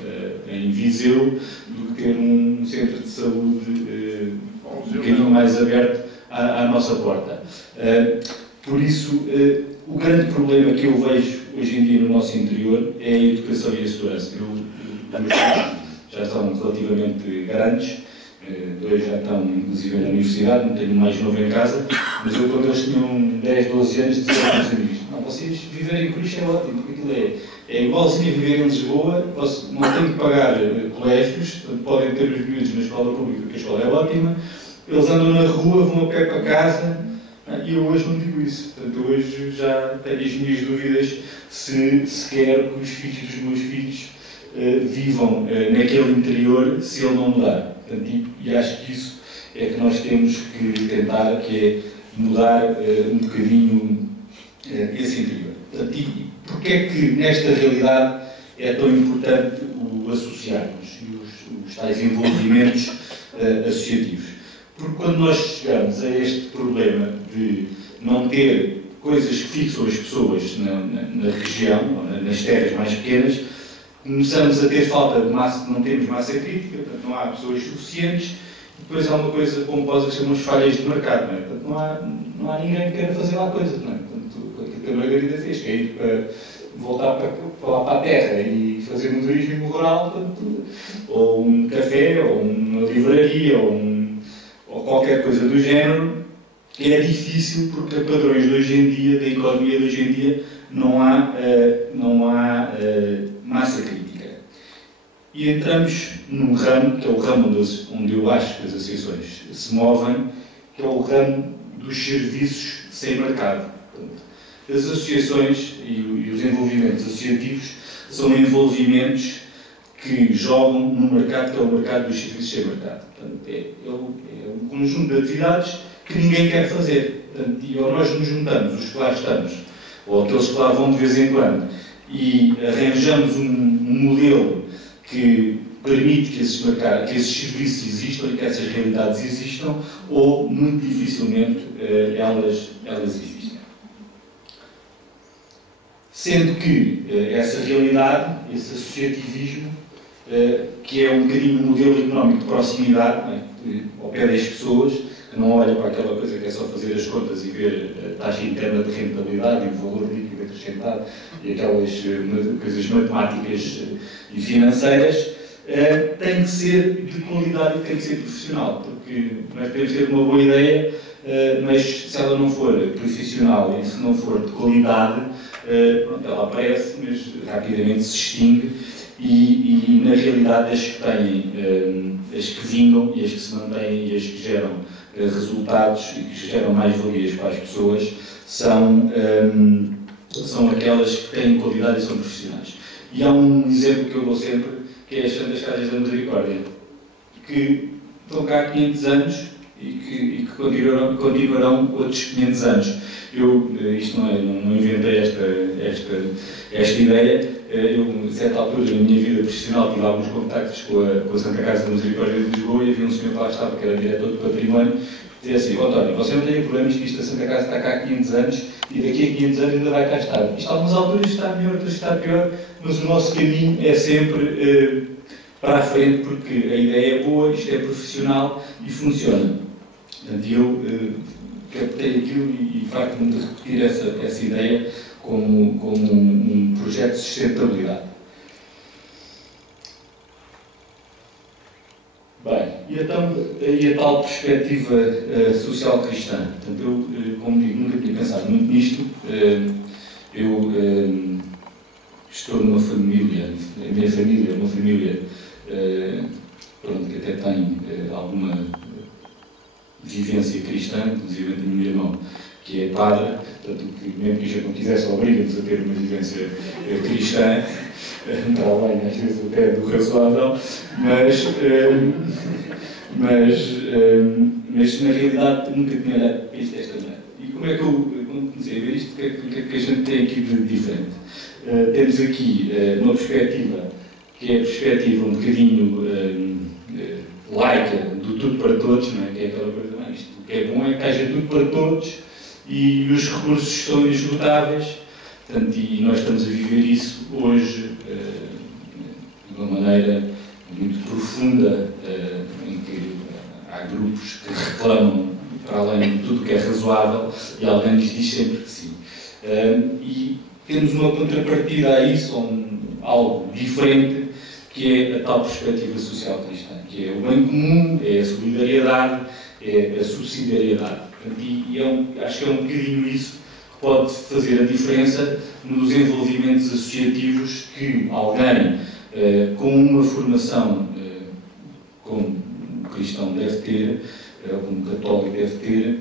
em Viseu do que ter um centro de saúde um bocadinho mais aberto à nossa porta. Por isso, o grande problema que eu vejo hoje em dia no nosso interior é a educação e a segurança. Os meus filhos já são relativamente grandes, 2 já estão inclusive na universidade, não tenho mais novo em casa, mas eu quando eles tinham 10, 12 anos dizia aos meus amigos: não, vocês viverem em Cruz é ótimo, porque aquilo é igualzinho a viver em Lisboa, não têm que pagar colégios, portanto, podem ter os miúdos na escola pública, porque a escola é ótima, eles andam na rua, vão a pé para casa, e eu hoje não digo isso. Portanto, hoje já tenho as minhas dúvidas se quero que os filhos dos meus filhos vivam naquele interior se ele não mudar. Portanto, e acho que isso é que nós temos que tentar, que é mudar um bocadinho esse interior. Portanto, e porquê é que nesta realidade é tão importante o associarmos e os tais envolvimentos associativos? Porque quando nós chegamos a este problema de não ter coisas que fixam as pessoas na região, nas terras mais pequenas, começamos a ter falta de massa, não temos massa crítica, portanto não há pessoas suficientes, e depois há uma coisa pomposa que chamamos falhas de mercado, não é? Portanto não há ninguém que queira fazer lá coisas, não é? Portanto, aquilo que a Margarida fez, que é ir para voltar para lá para a terra e fazer um turismo rural, portanto, ou um café, ou uma livraria, ou qualquer coisa do género, é difícil porque a padrões de hoje em dia, da economia de hoje em dia, não há massa crítica. E entramos num ramo, que é o ramo onde eu acho que as associações se movem, que é o ramo dos serviços sem mercado. Portanto, as associações e os envolvimentos associativos são envolvimentos que jogam no mercado, que é o mercado dos serviços sem mercado. Portanto, é um conjunto de atividades que ninguém quer fazer. Portanto, e ou nós nos juntamos, os que lá estamos, ou aqueles que lá vão de vez em quando, e arranjamos um modelo que permite que esses serviços existam e que essas realidades existam, ou muito dificilmente elas existem. Sendo que essa realidade, esse associativismo, que é um bocadinho um modelo económico de proximidade, não é? Ao pé das pessoas, que não olha para aquela coisa que é só fazer as contas e ver a taxa interna de rentabilidade e o valor líquido acrescentado e aquelas coisas matemáticas e financeiras, tem que ser de qualidade e tem que ser profissional, porque nós podemos ter uma boa ideia, mas se ela não for profissional e se não for de qualidade, pronto, ela aparece, mas rapidamente se extingue e na realidade as que têm, as que vingam e as que se mantêm e as que geram resultados e que geram mais valias para as pessoas são aquelas que têm qualidade e são profissionais. E há um exemplo que eu dou sempre, que é as Santas Casas da Misericórdia, que estão cá há 500 anos e que continuarão outros 500 anos. Eu, não inventei esta ideia, eu, a certa altura na minha vida profissional, tive alguns contactos com a Santa Casa da Misericórdia de Lisboa e havia um senhor que lá estava, que era diretor do património, que dizia assim: António, você não tem problemas que isto, a Santa Casa está cá há 500 anos e daqui a 500 anos ainda vai cá estar. Isto a algumas alturas está melhor, outras está pior, mas o nosso caminho é sempre para a frente, porque a ideia é boa, isto é profissional e funciona. Portanto, eu captei aquilo e farto-me de repetir essa ideia como um projeto de sustentabilidade. Bem, e então, e a tal perspectiva social cristã? Portanto, eu, como digo, nunca tinha pensado muito nisto. Eu estou numa família, a minha família é uma família pronto, que até tem alguma vivência cristã, inclusive a meu irmão, que é padre, portanto, que mesmo que a gente não quisesse, obriga-nos a ter uma vivência cristã, para além, às vezes, até do razoável, mas na realidade nunca tinha olhado para isto desta maneira. E como é que eu comecei a ver isto? O que é que a gente tem aqui de diferente? Temos aqui uma perspectiva que é a perspectiva um bocadinho laica do tudo para todos, não é? Que é aquela coisa, não, isto o que é bom é que haja tudo para todos e os recursos são inesgotáveis. Portanto, e nós estamos a viver isso hoje de uma maneira muito profunda, em que há grupos que reclamam para além de tudo que é razoável e alguém lhes diz sempre que sim. E temos uma contrapartida a isso, algo diferente, que é a tal perspectiva social cristã, que é o bem comum, é a solidariedade, é a subsidiariedade. E acho que é um bocadinho isso que pode fazer a diferença nos envolvimentos associativos que alguém com uma formação como um cristão deve ter, ou como um católico deve ter,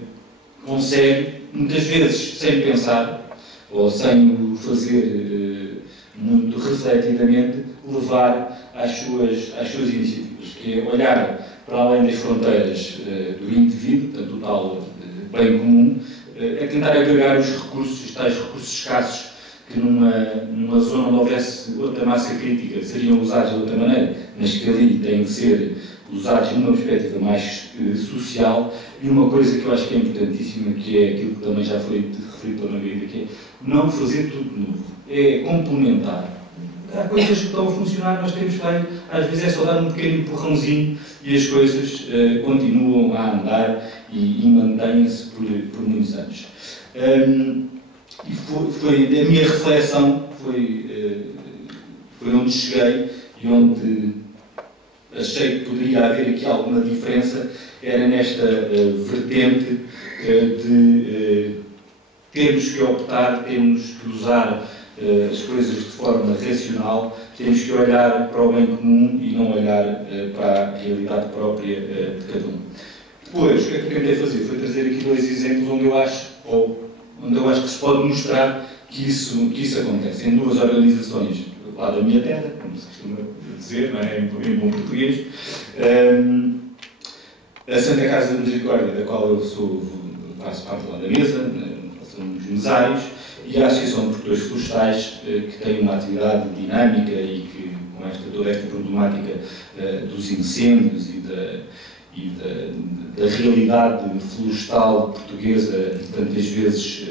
consegue, muitas vezes sem pensar, ou sem o fazer muito refletidamente, levar às suas iniciativas, que é olhar para além das fronteiras do indivíduo, portanto, o tal bem comum, é tentar agregar os recursos, os tais recursos escassos, que numa zona onde houvesse outra massa crítica seriam usados de outra maneira, mas que ali têm que ser usados numa perspectiva mais social. E uma coisa que eu acho que é importantíssima, que é aquilo que também já foi referido pela Margarida, que é não fazer tudo de novo, é complementar. Há coisas que estão a funcionar, nós temos feito, às vezes é só dar um pequeno empurrãozinho e as coisas continuam a andar e mantêm-se por muitos anos. E foi a minha reflexão, foi onde cheguei e onde achei que poderia haver aqui alguma diferença, era nesta vertente de termos que optar, termos que usar as coisas de forma racional, temos que olhar para o bem comum e não olhar para a realidade própria de cada um. Depois, o que é que eu tentei fazer? Foi trazer aqui dois exemplos onde eu acho que se pode mostrar que isso acontece. Em duas organizações lá da minha terra, como se costuma dizer, não é? Em bom português, a Santa Casa da Misericórdia, da qual eu faço parte lá da mesa, somos mesários, e a Associação de Produtores Florestais, que tem uma atividade dinâmica e que, com toda esta problemática dos incêndios e da realidade florestal portuguesa, tantas vezes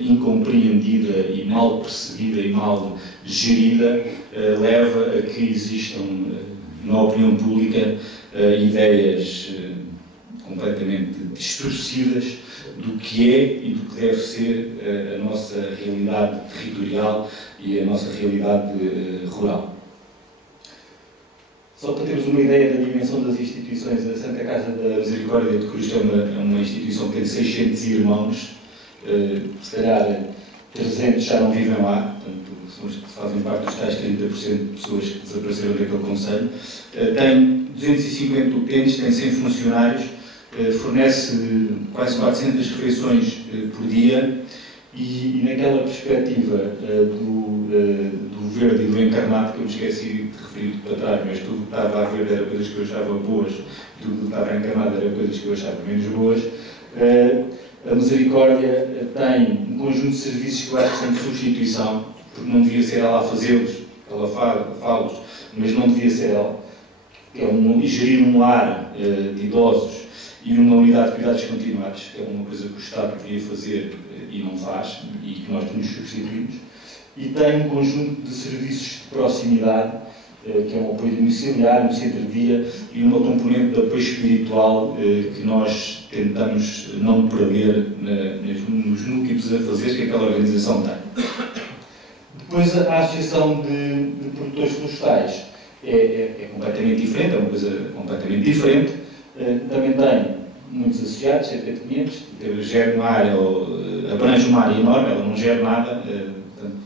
incompreendida e mal percebida e mal gerida, leva a que existam na opinião pública ideias completamente distorcidas do que é e do que deve ser a nossa realidade territorial e a nossa realidade rural. Só para termos uma ideia da dimensão das instituições, a Santa Casa da Misericórdia de Cristo é uma instituição que tem 600 irmãos, se calhar 300 já não vivem lá, portanto, são os que fazem parte dos tais 30% de pessoas que desapareceram daquele concelho. Tem 250 utentes, tem 100 funcionários, fornece quase 400 refeições por dia e naquela perspectiva do verde e do encarnado, que eu me esqueci de referir para trás, mas tudo que estava a verde era coisas que eu achava boas, tudo que estava encarnado era coisas que eu achava menos boas. A Misericórdia tem um conjunto de serviços que eu acho que são de substituição, porque não devia ser ela a fazê-los, ela fala-los, mas não devia ser ela. É gerir um lar de idosos e uma unidade de cuidados continuados, que é uma coisa que o Estado deveria fazer e não faz, e que nós nos substituímos. E tem um conjunto de serviços de proximidade, que é um apoio domiciliar, um centro de dia e uma componente de apoio espiritual que nós tentamos não perder nos múltiplos afazeres que aquela organização tem. Depois, a Associação de Produtores Florestais é completamente diferente, é uma coisa completamente diferente. Também tem muitos associados, cerca de 500, gera uma área, abrange uma área enorme, ela não gera nada, portanto,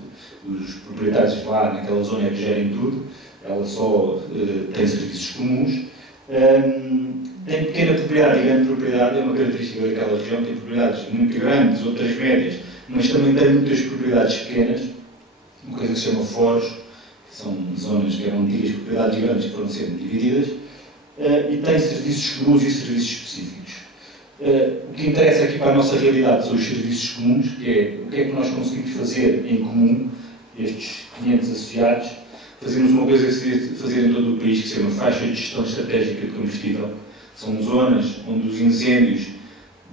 os proprietários lá naquela zona é que gerem tudo, ela só tem serviços comuns. Tem pequena propriedade e grande propriedade, é uma característica daquela região, tem propriedades muito grandes, outras médias, mas também tem muitas propriedades pequenas, uma coisa que se chama foros, que são zonas que eram antigas propriedades grandes que foram sendo divididas, e tem serviços comuns e serviços específicos. O que interessa aqui para a nossa realidade são os serviços comuns, que é o que é que nós conseguimos fazer em comum, estes 500 associados. Fazemos uma coisa que se deve fazer em todo o país, que se chama faixa de gestão estratégica de combustível. São zonas onde os incêndios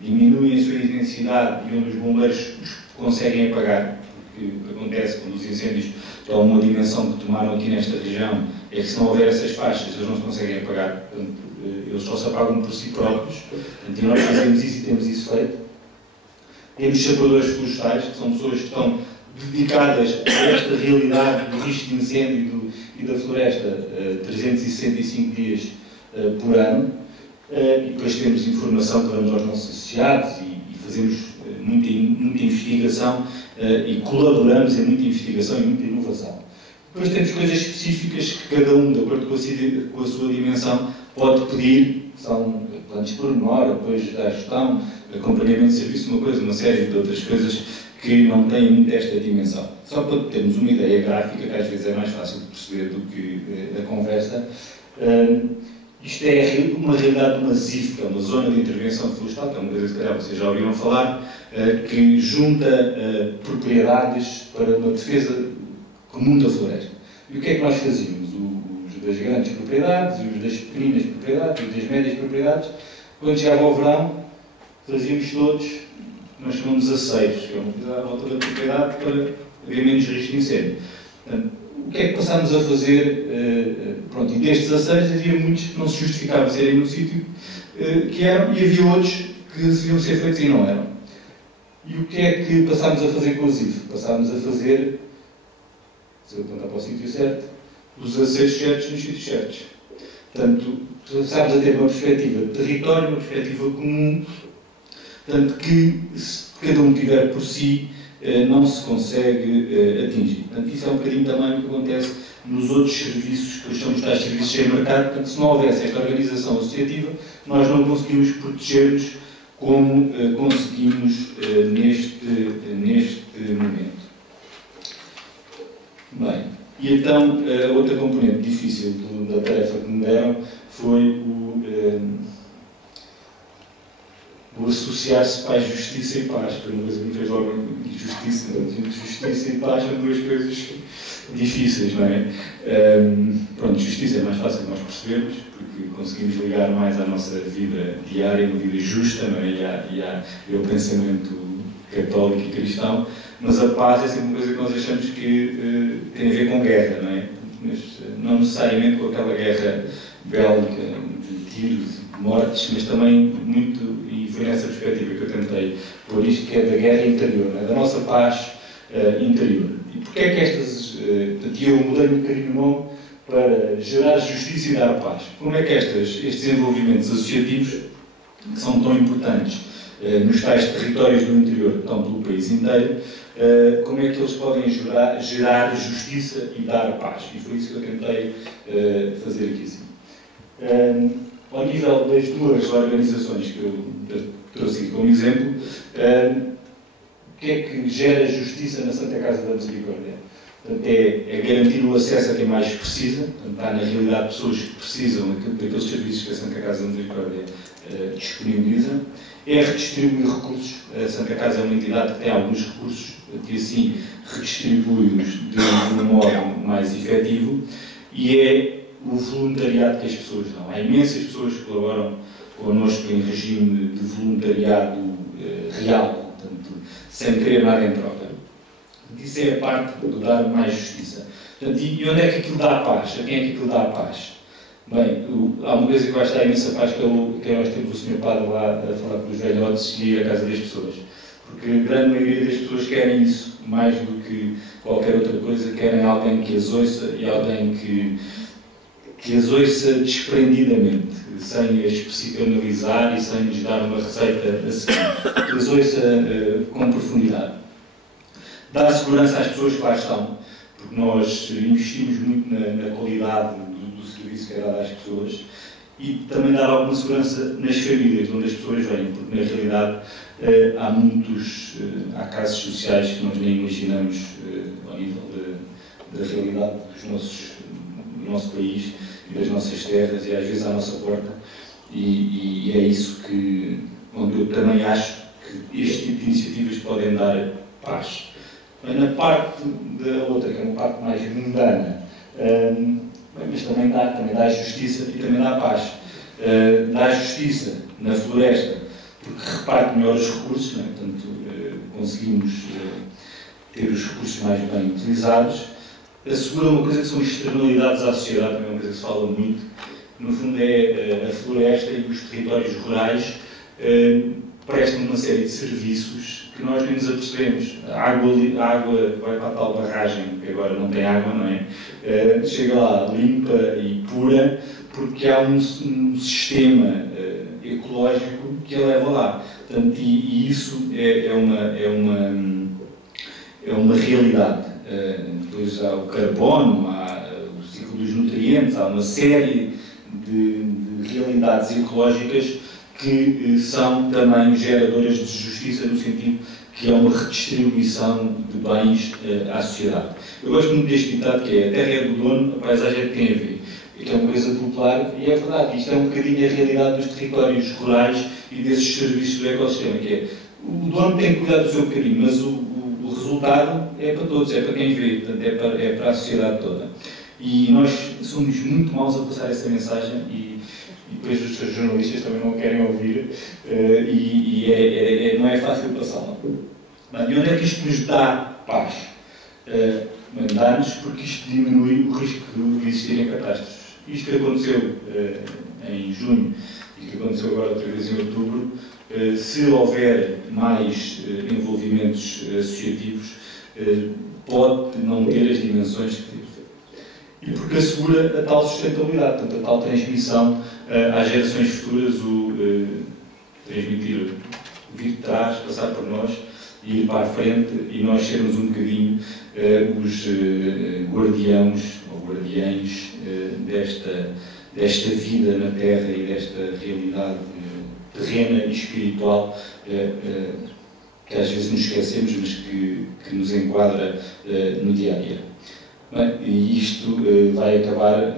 diminuem a sua intensidade e onde os bombeiros os conseguem apagar. Porque o que acontece quando os incêndios tomam uma dimensão que tomaram aqui nesta região é que se não houver essas faixas, eles não se conseguem apagar. Portanto, eles só se apagam por si próprios. Portanto, e nós fazemos isso e temos isso feito. Temos chapadores florestais, que são pessoas que estão dedicadas a esta realidade do risco de incêndio e da floresta 365 dias por ano. E depois temos informação que damos aos nossos associados e fazemos muita investigação e colaboramos em muita investigação e muita inovação. Depois temos coisas específicas que cada um, de acordo com a sua dimensão, pode pedir, são planos por menor, apoio à gestão, acompanhamento de serviço, uma série de outras coisas que não têm muito esta dimensão. Só para termos uma ideia gráfica, que às vezes é mais fácil de perceber do que a conversa, isto é uma realidade de uma ZIF, que é uma zona de intervenção florestal, que é uma coisa que se calhar vocês já ouviram falar, que junta propriedades para uma defesa comum da floresta. E o que é que nós fazíamos? Os das grandes propriedades, os das pequenas propriedades, os das médias propriedades, quando chegava ao verão, fazíamos todos, nós chamamos aceiros, que é uma coisa à volta da propriedade para haver menos risco de incêndio. Portanto, o que é que passámos a fazer? Pronto, e destes aceiros havia muitos que não se justificavam serem no sítio que eram, e havia outros que deviam ser feitos e não eram. E o que é que passámos a fazer com o ZIF? Passámos a fazer, se eu apontar para o sítio certo, os aceiros certos nos sítios certos. Portanto, passámos a ter uma perspectiva de território, uma perspectiva comum, tanto que se cada um tiver por si, não se consegue atingir. Portanto, isso é um bocadinho também o que acontece nos outros serviços, que chamamos de tais serviços sem mercado. Portanto, se não houvesse esta organização associativa, nós não conseguimos proteger-nos como conseguimos neste momento. Bem, e então, a outra componente difícil da tarefa que me deram foi o associar-se paz, justiça e paz, que é uma coisa que me fez logo justiça. Justiça e paz são duas coisas difíceis, não é? Pronto, justiça é mais fácil de nós percebermos, porque conseguimos ligar mais à nossa vida diária, uma vida justa, não é? E ao pensamento católico e cristão, mas a paz é sempre uma coisa que nós achamos que tem a ver com guerra, não é? Mas não necessariamente com aquela guerra bélica, de tiros, de mortes, mas também muito, e foi nessa perspectiva que eu tentei pôr isto, que é da guerra interior, não é? Da nossa paz interior. E porquê é que estas... eu mudei um bocadinho o nome para gerar justiça e dar paz. Como é que estes desenvolvimentos associativos, que são tão importantes nos tais territórios do interior, que estão pelo país inteiro, como é que eles podem gerar justiça e dar paz? E foi isso que eu tentei fazer aqui assim. Ao nível das duas organizações que eu trouxe aqui como exemplo, o que é que gera justiça na Santa Casa da Misericórdia? Portanto, é garantir o acesso a quem mais precisa. Portanto, há na realidade pessoas que precisam daqueles serviços que a Santa Casa da Misericórdia disponibiliza. É redistribuir recursos. A Santa Casa é uma entidade que tem alguns recursos e assim redistribui-os de um modo mais efetivo. E é o voluntariado que as pessoas dão. Há imensas pessoas que colaboram connosco em regime de voluntariado real, portanto, sem querer nada em troca. Isso é a parte do dar mais justiça. Portanto, e onde é que aquilo dá paz? A quem é que aquilo dá paz? Bem, há uma coisa que vai estar imensa paz, que nós temos o Sr. Padre lá a falar com os velhotes e ir à casa das pessoas. Porque a grande maioria das pessoas querem isso, mais do que qualquer outra coisa, querem alguém que as ouça e alguém que as ouça desprendidamente, sem as psicanalizar e sem lhes dar uma receita a seguir. Que as ouça com profundidade. Dá segurança às pessoas que lá estão, porque nós investimos muito na qualidade do serviço que é dado às pessoas, e também dar alguma segurança nas famílias, de onde as pessoas vêm, porque na realidade há casos sociais que nós nem imaginamos ao nível da realidade do nosso país e das nossas terras e às vezes à nossa porta, e é isso onde eu também acho que este tipo de iniciativas podem dar paz. Na parte da outra, que é uma parte mais mundana, mas também dá justiça e também dá paz. Dá justiça na floresta, porque reparte melhor os recursos, não é? Portanto, conseguimos ter os recursos mais bem utilizados. Assegura uma coisa que são externalidades à sociedade, também é uma coisa que se fala muito. No fundo é a floresta e os territórios rurais prestam uma série de serviços que nós nem nos apercebemos. A água vai para a tal barragem, que agora não tem água, não é? Chega lá limpa e pura, porque há um sistema ecológico que a leva lá. Portanto, e isso é uma realidade. Depois há o carbono, há o ciclo dos nutrientes, há uma série de realidades ecológicas que são também geradoras de justiça, no sentido que é uma redistribuição de bens à sociedade. Eu gosto muito deste ditado, que é: a terra é do dono, a paisagem é de quem a vê. Que é uma coisa popular, e é verdade, isto é um bocadinho a realidade dos territórios rurais e desses serviços do ecossistema, que é: o dono tem que cuidar do seu bocadinho, mas o resultado é para todos, é para quem vê, portanto é para a sociedade toda. E nós somos muito maus a passar essa mensagem, e depois os seus jornalistas também não querem ouvir, não é fácil passá-la. E onde é que isto nos dá paz? Dá-nos porque isto diminui o risco de existirem catástrofes. Isto que aconteceu em junho e que aconteceu agora outra vez em outubro, se houver mais envolvimentos associativos, pode não ter as dimensões que teve. E porque assegura a tal sustentabilidade, portanto, a tal transmissão às gerações futuras, transmitir, vir de trás, passar por nós e ir para a frente, e nós sermos um bocadinho os guardiãos ou guardiães desta vida na Terra e desta realidade terrena e espiritual que às vezes nos esquecemos, mas que nos enquadra no dia a dia. Bem, e isto vai acabar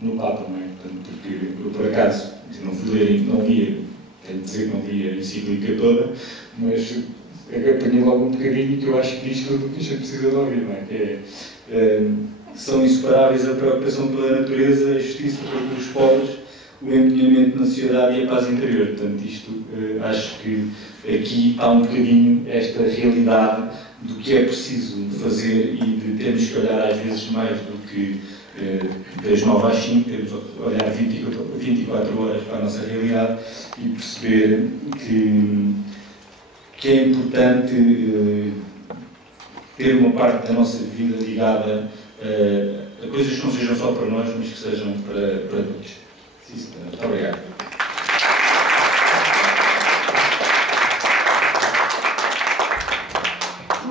no Papa, não é? Portanto, porque eu, por acaso, não li, tenho de dizer que não li a encíclica toda, mas apanhei logo um bocadinho que eu acho que diz tudo o que a gente precisa de ouvir, não é? Que são inseparáveis a preocupação pela natureza, a justiça pelos pobres, o empenhamento na sociedade e a paz interior. Portanto, isto, acho que aqui está um bocadinho esta realidade do que é preciso fazer e de termos que olhar às vezes mais do que das 9 às 5, temos que olhar 24 horas para a nossa realidade e perceber que é importante ter uma parte da nossa vida ligada a coisas que não sejam só para nós, mas que sejam para todos. Sim, muito obrigado.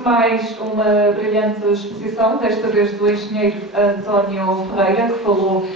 Mais uma brilhante exposição, desta vez do engenheiro António Ferreira, que falou,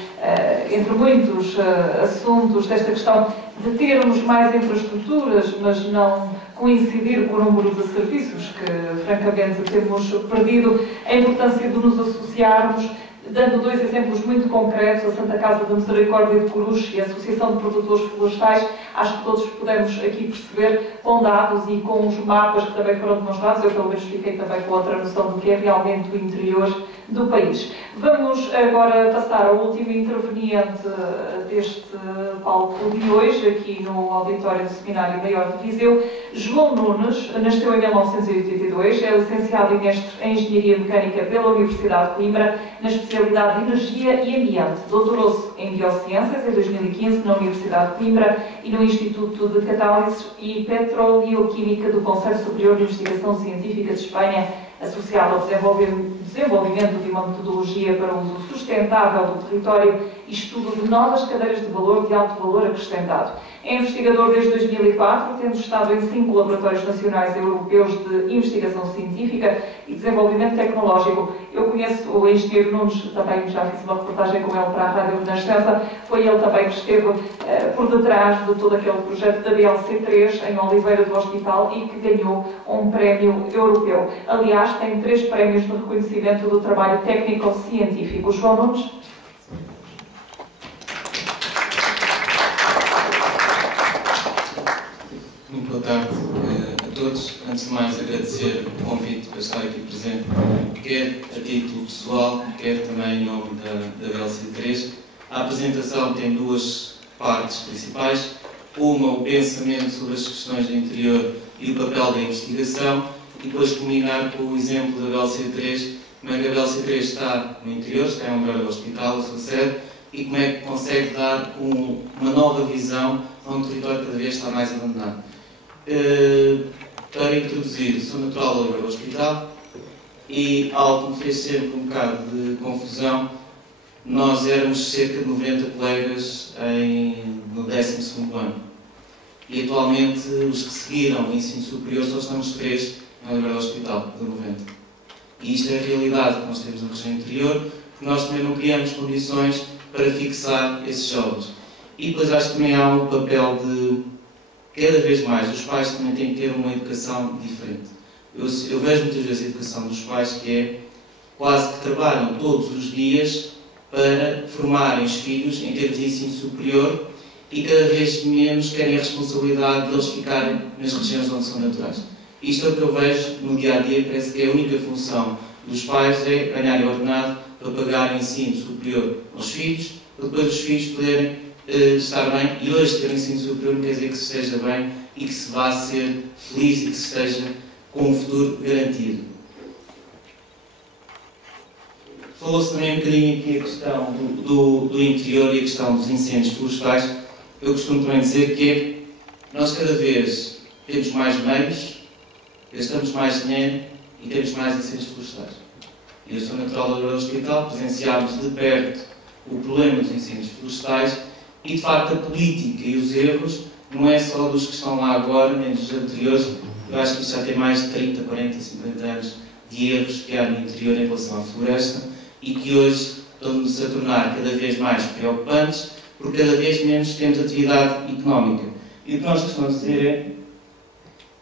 entre muitos assuntos, desta questão de termos mais infraestruturas, mas não coincidir com o número de serviços que, francamente, temos perdido, a importância de nos associarmos, dando 2 exemplos muito concretos, a Santa Casa da Misericórdia de Coruche e a Associação de Produtores Florestais. Acho que todos podemos aqui perceber, com dados e com os mapas que também foram demonstrados, eu pelo menos fiquei também com outra noção do que é realmente o interior do país. Vamos agora passar ao último interveniente deste palco de hoje, aqui no auditório do Seminário Maior de Viseu. João Nunes nasceu em 1982, é licenciado e mestre em Engenharia Mecânica pela Universidade de Coimbra, na especialidade de Energia e Ambiente. Doutorou-se em Biociências em 2015 na Universidade de Coimbra e no Instituto de Catálise e Petroleoquímica do Conselho Superior de Investigação Científica de Espanha, associado ao desenvolvimento de uma metodologia para o uso sustentável do território e estudo de novas cadeias de valor de alto valor acrescentado. É investigador desde 2004, tendo estado em 5 laboratórios nacionais e europeus de investigação científica e desenvolvimento tecnológico. Eu conheço o engenheiro Nunes, também já fiz uma reportagem com ele para a Rádio Renascença. Foi ele também que esteve por detrás de todo aquele projeto da BLC3 em Oliveira do Hospital e que ganhou um prémio europeu. Aliás, tem 3 prémios de reconhecimento do trabalho técnico-científico. João Nunes. Muito boa tarde a todos. Antes de mais, agradecer o convite para estar aqui presente, quer a título pessoal, quer também em nome da BLC3. A apresentação tem 2 partes principais. Uma, o pensamento sobre as questões do interior e o papel da investigação, e depois culminar com o exemplo da BLC3, como é que a BLC3 está no interior, está em Oliveira do Hospital, a sua sede, e como é que consegue dar uma nova visão a um território que cada vez está mais abandonado. Para introduzir, sou natural de Oliveira do Hospital e algo que me fez sempre um bocado de confusão. Nós éramos cerca de 90 colegas no 12º ano e atualmente os que seguiram o ensino superior só estamos 3 em Oliveira do Hospital, de 90. E isto é a realidade que nós temos na região interior, porque nós também não criamos condições para fixar esses jovens. E depois acho que também há um papel de, cada vez mais, os pais também têm que ter uma educação diferente. Eu vejo muitas vezes a educação dos pais que é quase que trabalham todos os dias para formarem os filhos em termos de ensino superior e cada vez menos querem a responsabilidade de eles ficarem nas regiões onde são naturais. Isto é o que eu vejo no dia-a-dia, parece que é a única função dos pais é ganharem ordenado para pagarem ensino superior aos filhos, para depois os filhos poderem estar bem, e hoje ter um ensino superior não quer dizer que se esteja bem e que se vá ser feliz e que se esteja com um futuro garantido. Falou-se também um bocadinho aqui a questão do interior e a questão dos incêndios florestais. Eu costumo também dizer que nós cada vez temos mais meios, gastamos mais dinheiro e temos mais incêndios florestais. Eu sou natural do Hospital, presenciámos de perto o problema dos incêndios florestais e, de facto, a política e os erros não é só dos que estão lá agora, nem dos anteriores. Eu acho que isto já tem mais de 30, 40, 50 anos de erros que há no interior em relação à floresta e que hoje estão-nos a tornar cada vez mais preocupantes porque cada vez menos temos atividade económica. E o que nós costumamos dizer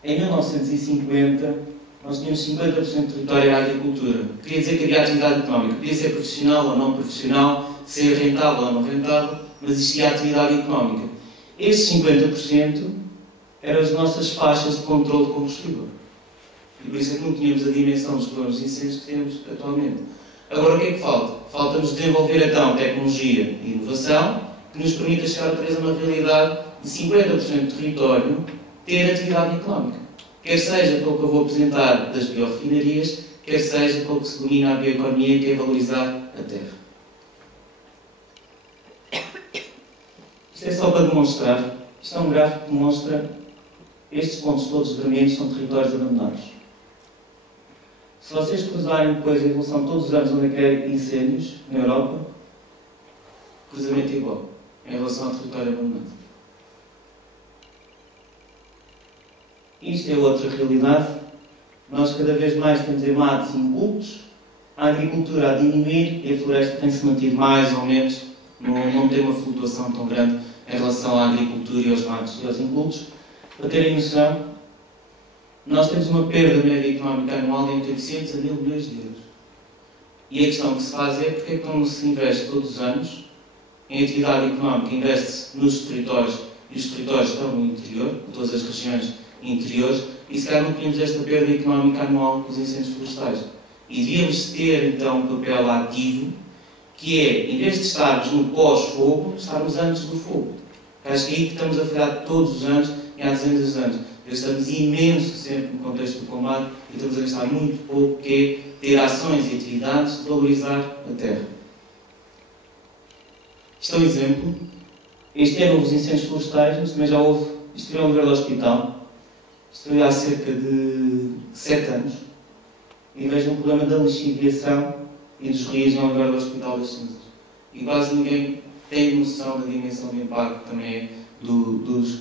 é, em 1950, nós tínhamos 50% do território à agricultura. Queria dizer que havia atividade económica. Podia ser profissional ou não profissional, ser rentável ou não rentável, mas existia atividade económica. Estes 50% eram as nossas faixas de controle de combustível. E por isso é que não tínhamos a dimensão dos problemas de incêndios que temos atualmente. Agora, o que é que falta? Falta-nos desenvolver, então, tecnologia e inovação que nos permita chegar outra vez a uma realidade de 50% do território ter atividade económica. Quer seja pelo que eu vou apresentar das biorefinarias, quer seja pelo que se domina a bioeconomia, que é valorizar a terra. Isto é só para demonstrar, isto é um gráfico que demonstra estes pontos todos vermelhos são territórios abandonados. Se vocês cruzarem depois a evolução todos os anos onde é que há incêndios na Europa, o cruzamento é igual em relação ao território abandonado. Isto é outra realidade. Nós cada vez mais temos em matos incultos, a agricultura a diminuir e a floresta tem-se mantido mais ou menos, não tem uma flutuação tão grande em relação à agricultura e aos matos e aos incultos. Para terem noção, nós temos uma perda média económica anual de entre 800 a 1000 milhões de euros. E a questão que se faz é porque é que não se investe todos os anos em atividade económica, investe-se nos territórios, e os territórios estão no interior, em todas as regiões interiores, e se calhar não tínhamos esta perda económica anual com os incêndios florestais. E devíamos ter, então, um papel ativo, que é, em vez de estarmos no pós-fogo, estarmos antes do fogo. Acho que é aí que estamos a falhar todos os anos e há dezenas de anos. Gastamos imenso sempre no contexto do combate e estamos a gastar muito pouco, que é ter ações e atividades de valorizar a terra. Isto é um exemplo. Este ano houve os incêndios florestais, mas também já houve, isto foi ao Oliveira do Hospital, isto foi há cerca de 7 anos, e vejo um problema da lixiviação e dos rios em Oliveira do Hospital das Cinzas. E quase ninguém têm noção da dimensão do impacto também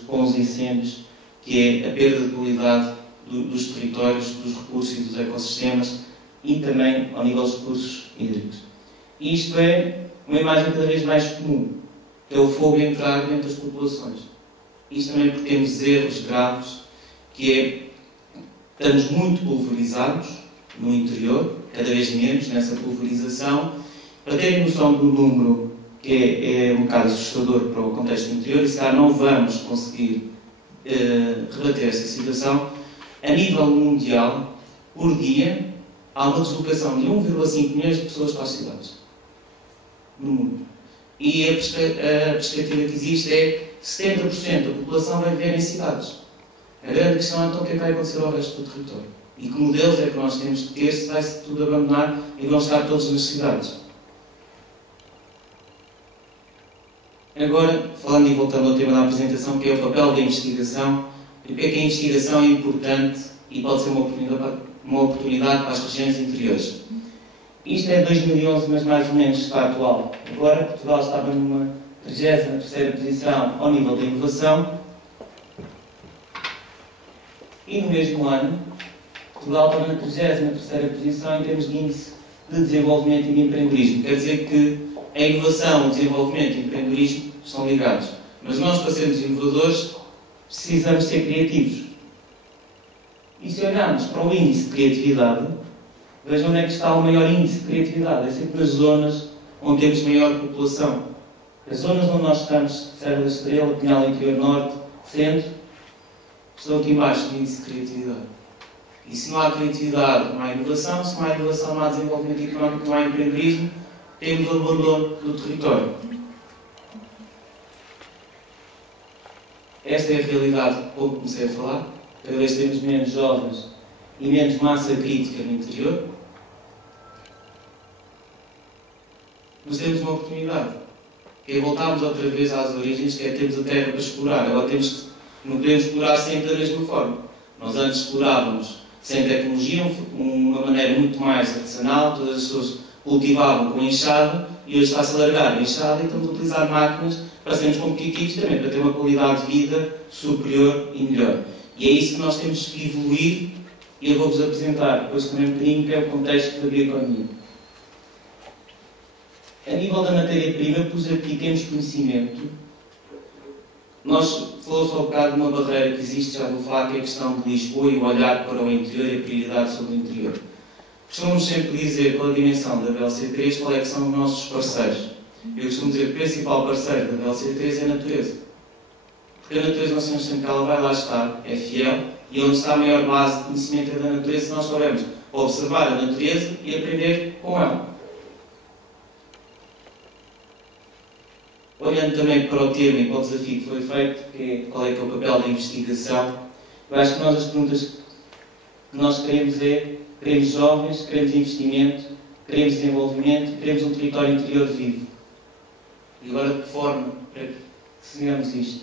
com os incêndios, que é a perda de qualidade dos territórios, dos recursos e dos ecossistemas e também ao nível dos recursos hídricos. E isto é uma imagem cada vez mais comum, que é o fogo entrar dentro das populações. Isto também porque temos erros graves, que é, estamos muito pulverizados no interior, cada vez menos nessa pulverização. Para terem noção do número, que é um bocado assustador para o contexto interior, e se calhar não vamos conseguir rebater essa situação, a nível mundial, por dia, há uma deslocação de 1,5 milhões de pessoas para as cidades. No mundo. E a perspectiva que existe é 70% da população vai viver em cidades. A grande questão é então o que é que vai acontecer ao resto do território. E que modelos é que nós temos que ter se vai-se tudo abandonar e vão estar todos nas cidades. Agora, falando e voltando ao tema da apresentação, que é o papel da investigação, e porque é que a investigação é importante e pode ser uma oportunidade para as regiões interiores. Isto é 2011, mas mais ou menos está atual. Agora, Portugal estava numa 33ª posição ao nível da inovação e no mesmo ano, Portugal estava na 33ª posição em termos de índice de desenvolvimento e de empreendedorismo. Quer dizer que a inovação, o desenvolvimento e o empreendedorismo estão ligados. Mas nós, para sermos inovadores, precisamos ser criativos. E se olharmos para o índice de criatividade, vejam onde é que está o maior índice de criatividade. É sempre nas zonas onde temos maior população. As zonas onde nós estamos, Serra da Estrela, Pinhal Interior Norte, Centro, estão aqui embaixo do índice de criatividade. E se não há criatividade, não há inovação. Se não há inovação, não há desenvolvimento económico, não há empreendedorismo, temos o abandono do território. Esta é a realidade, como comecei a falar. Cada vez temos menos jovens e menos massa crítica no interior. Mas temos uma oportunidade, que é voltarmos outra vez às origens, que é termos a terra para explorar. Agora não podemos explorar sempre da mesma forma. Nós antes explorávamos sem tecnologia, uma maneira muito mais artesanal, todas as pessoas cultivavam com enxada e hoje está-se a largar a enxada e estamos a utilizar máquinas para sermos competitivos também, para ter uma qualidade de vida superior e melhor. E é isso que nós temos que evoluir e eu vou-vos apresentar depois também um bocadinho que é o contexto da bioeconomia. A nível da matéria-prima, pus aqui, temos conhecimento. Nós falou-se ao bocado de uma barreira que existe, já vou falar, que é a questão de Lisboa e o olhar para o interior e a prioridade sobre o interior. Costumamos sempre dizer, pela dimensão da BLC3, qual é que são os nossos parceiros. Eu costumo dizer que o principal parceiro da BLC3 é a natureza. Porque a natureza, nós sabemos sempre que ela vai lá estar, é fiel, e onde está a maior base de conhecimento é da natureza, se nós soubermos observar a natureza e aprender com ela. Olhando também para o tema e para o desafio que foi feito, que é qual é que é o papel da investigação, eu acho que nós as perguntas que nós queremos é, queremos jovens, queremos investimento, queremos desenvolvimento, queremos um território interior vivo. E agora, de que forma para que sigamos isto?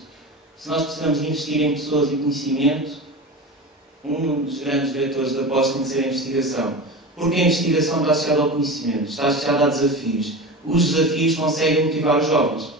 Se nós precisamos investir em pessoas e conhecimento, um dos grandes vetores de aposta tem que ser a investigação. Porque a investigação está associada ao conhecimento, está associada a desafios. Os desafios conseguem motivar os jovens.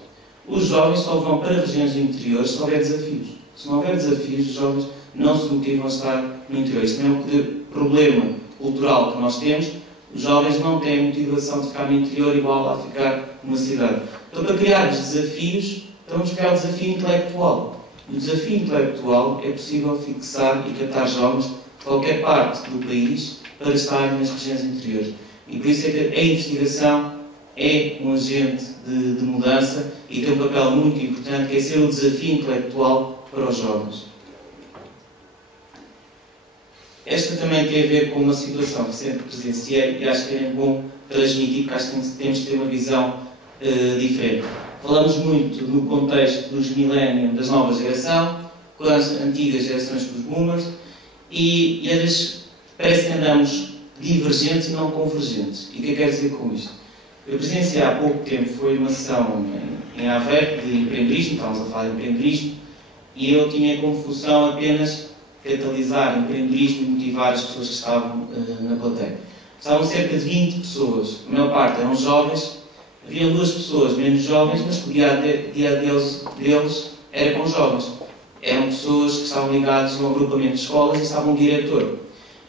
Os jovens só vão para regiões do interior se houver desafios. Se não houver desafios, os jovens não se motivam a estar no interior. Isto não é um problema cultural que nós temos. Os jovens não têm a motivação de ficar no interior igual a ficar numa cidade. Então, para criar os desafios, vamos criar o desafio intelectual. E o desafio intelectual é possível fixar e captar jovens de qualquer parte do país para estarem nas regiões interiores. E por isso é que a investigação é um agente de mudança e tem um papel muito importante, que é ser o desafio intelectual para os jovens. Esta também tem a ver com uma situação que sempre presenciei e acho que é bom transmitir, porque acho que temos de ter uma visão diferente. Falamos muito no contexto dos millennials, das novas gerações, com as antigas gerações dos boomers, e às vezes parece que andamos divergentes e não convergentes. E o que é que quer dizer com isto? Eu presenciei há pouco tempo, foi uma sessão em Aveiro de empreendedorismo, estávamos a falar de empreendedorismo, e eu tinha como função apenas catalisar empreendedorismo e motivar as pessoas que estavam na plateia. Estavam cerca de 20 pessoas, a maior parte eram jovens, Haviam 2 pessoas menos jovens, mas que o dia deles era com jovens. Eram pessoas que estavam ligadas a um agrupamento de escolas e estava um diretor.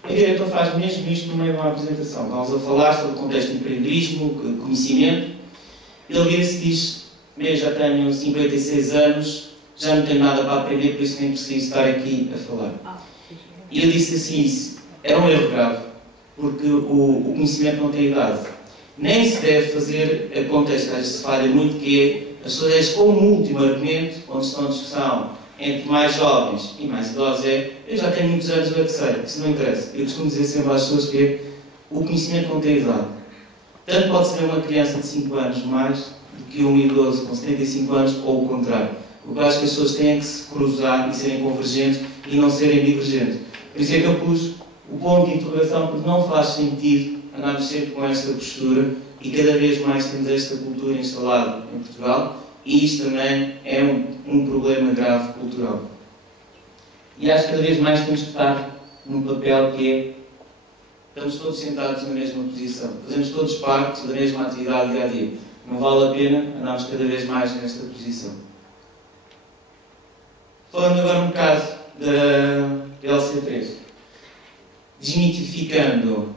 O diretor faz mesmo isto no meio de uma apresentação. Estamos a falar sobre o contexto de empreendedorismo, conhecimento. Ele vira-se e diz: eu já tenho 56 anos, já não tenho nada para aprender, por isso nem preciso estar aqui a falar. E eu disse assim: isso era um erro grave, porque o conhecimento não tem idade. Nem se deve fazer, acontece, às vezes se falha muito, que é as pessoas, como último argumento, onde estão a discussão entre mais jovens e mais idosos, eu já tenho muitos anos, eu é que sei, isso não interessa. Eu costumo dizer sempre às pessoas que o conhecimento não tem idade. Tanto pode ser uma criança de 5 anos mais do que um idoso com 75 anos, ou o contrário. O que eu acho que as pessoas têm que se cruzar e serem convergentes e não serem divergentes. Por isso é que eu pus o ponto de interrogação, porque não faz sentido andarmos sempre com esta postura e cada vez mais temos esta cultura instalada em Portugal. E isto também é um problema grave cultural. E acho que cada vez mais temos que estar num papel que é: estamos todos sentados na mesma posição, fazemos todos parte da mesma atividade dia a dia. Não vale a pena andarmos cada vez mais nesta posição. Falando agora um bocado da BLC3. Desmitificando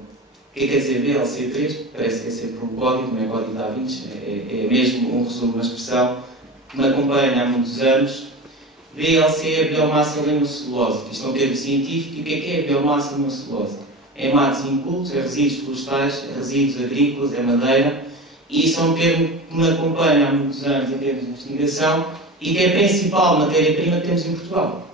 o que quer dizer BLC3, parece que é sempre um código, não é código da Vinci, é mesmo um resumo, uma expressão que me acompanha há muitos anos. BLC é biomassa lenocelulose. Isto é um termo científico. E o que é biomassa lenocelulose? É matos incultos, é resíduos florestais, é resíduos agrícolas, é madeira. E isso é um termo que me acompanha há muitos anos em termos de investigação e que é a principal matéria-prima que temos em Portugal.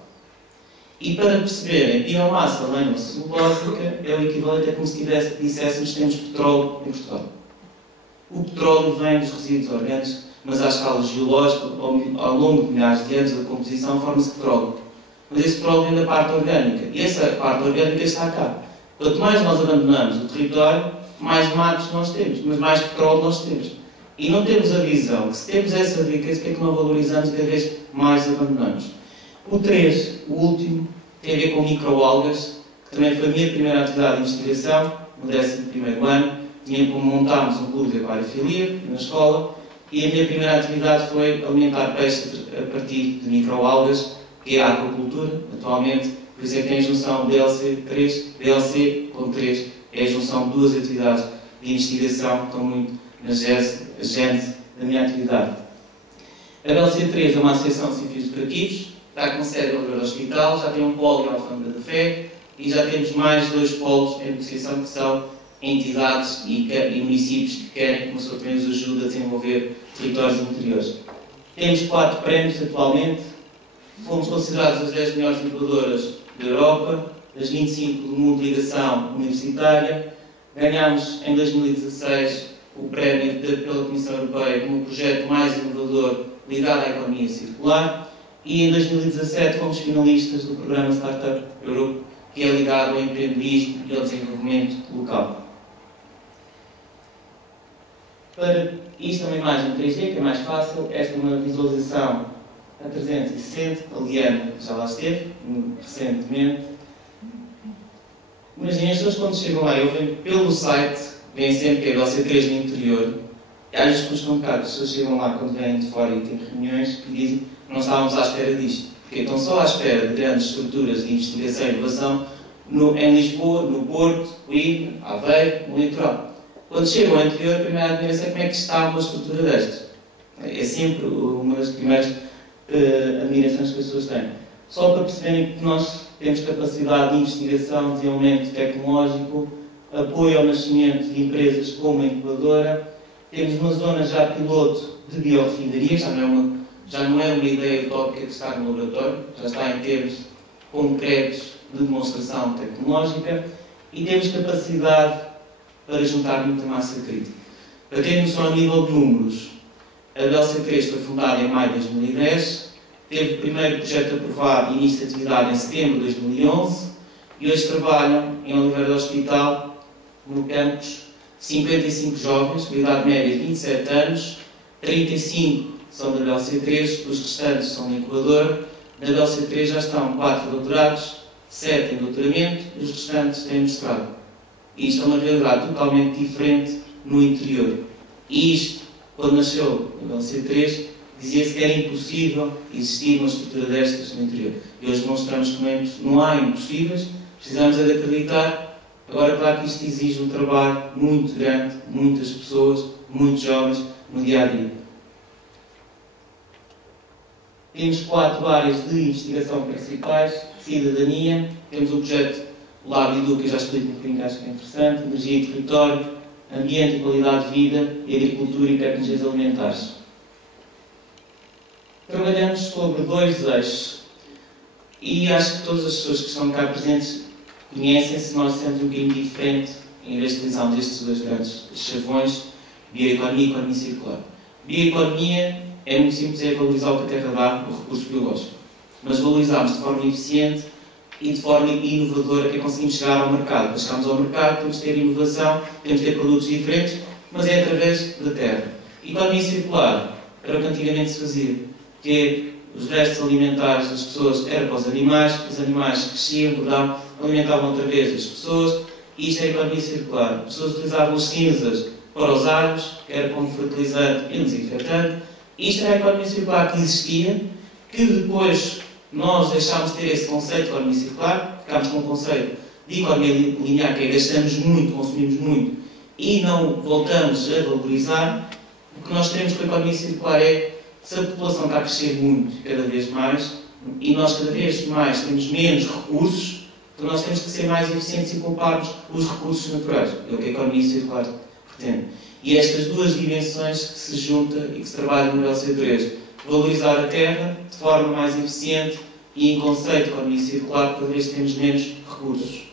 E para perceberem, biomassa lenocelulósica é o equivalente a como se disséssemos que temos petróleo em Portugal. O petróleo vem dos resíduos orgânicos, mas à escala geológica, ao longo de milhares de anos, a composição forma-se petróleo. Mas esse petróleo vem da parte orgânica. E essa parte orgânica está cá. Quanto mais nós abandonamos o território, mais matos nós temos, mas mais petróleo nós temos. E não temos a visão que, se temos essa riqueza, que é que não valorizamos e cada vez mais abandonamos. O 3, o último, tem a ver com microalgas, que também foi a minha primeira atividade de investigação, no 11º ano. Tinha como montarmos um clube de aquariofilia na escola, e a minha primeira atividade foi alimentar peixes a partir de microalgas, que é a aquacultura, atualmente. Por isso é que tem a junção DLC3, DLC com 3, é a junção de 2 atividades de investigação que estão muito na gênese da minha atividade. A BLC3 é uma associação de científicos educativos, está com sede no Oliveira Hospital, já tem um polo em Alfândega da Fé e já temos mais 2 polos em negociação que são entidades e municípios que querem que uma pessoa também nos ajude a desenvolver territórios interiores. Temos 4 prémios atualmente, fomos considerados as 10 melhores incubadoras da Europa, das 25 do mundo de ligação universitária. Ganhámos em 2016 o prémio pela Comissão Europeia como o projeto mais inovador ligado à economia circular e em 2017 fomos finalistas do programa Startup Europe, que é ligado ao empreendedorismo e ao desenvolvimento local. Isto é uma imagem 3D que é mais fácil. Esta é uma visualização a 360. A Liana já lá esteve recentemente. Imaginem, as pessoas quando chegam lá, eu venho pelo site, vêm sempre que é BLC3 no interior, e às vezes custa um bocado. As pessoas chegam lá quando vêm de fora e têm reuniões que dizem que não estávamos à espera disto. Porque estão só à espera de grandes estruturas de investigação e inovação em Lisboa, no Porto, Coimbra, Aveiro, no litoral. Quando chegam ao interior, a primeira admiração é como é que está uma estrutura destas. É sempre uma das primeiras admirações que as pessoas têm. Só para perceberem que nós temos capacidade de investigação, desenvolvimento tecnológico, apoio ao nascimento de empresas como a incubadora. Temos uma zona já piloto de biorefinaria, já não é uma ideia utópica de estar no laboratório, já está em termos concretos de demonstração tecnológica e temos capacidade para juntar muita massa crítica. Para termos só a nível de números, a BLC3 foi fundada em maio de 2010, teve o primeiro projeto aprovado e início de atividade em setembro de 2011 e hoje trabalham em Oliveira do Hospital, no campus, 55 jovens, com idade média de 27 anos, 35 são da BLC3, os restantes são da incubadora. Na BLC3 já estão 4 doutorados, 7 em doutoramento e os restantes têm mestrado. E isto é uma realidade totalmente diferente no interior. E isto quando nasceu o nível C3, dizia-se que era impossível existir uma estrutura destas no interior. E hoje demonstramos que não há impossíveis, precisamos é de acreditar. Agora, claro que isto exige um trabalho muito grande, muitas pessoas, muitos jovens, no dia-a-dia. Temos 4 áreas de investigação principais: cidadania, temos o projeto Lab Edu, que eu já explico um bocadinho, que acho que é interessante, energia e território, ambiente e qualidade de vida, e agricultura e tecnologias alimentares. Trabalhamos sobre 2 eixos e acho que todas as pessoas que estão cá presentes conhecem-se. Nós temos um bocadinho diferente em vez de utilizar destes 2 grandes chavões: bioeconomia e economia circular. Bioeconomia é muito simples, é valorizar o que a terra dá, o recurso biológico. Mas valorizamos de forma eficiente e de forma inovadora, que é conseguimos chegar ao mercado. Para chegarmos ao mercado temos de ter inovação, temos de ter produtos diferentes, mas é através da terra. Economia circular era o que antigamente se fazia, que os restos alimentares das pessoas eram para os animais cresciam, engordavam, alimentavam outra vez as pessoas, e isto é a economia circular. As pessoas utilizavam as cinzas para os árvores, que era como fertilizante e desinfetante. Isto era a economia circular que existia, que depois nós deixámos de ter esse conceito de economia circular, ficámos com um conceito de economia linear, que é gastamos muito, consumimos muito e não voltamos a valorizar. O que nós queremos com a economia circular é, se a população está a crescer muito, cada vez mais, e nós cada vez mais temos menos recursos, então nós temos que ser mais eficientes e pouparmos os recursos naturais. É o que a economia circular pretende. E estas 2 dimensões que se juntam e que se trabalham no nível C3, valorizar a terra de forma mais eficiente e em conceito de economia circular, cada vez temos menos recursos.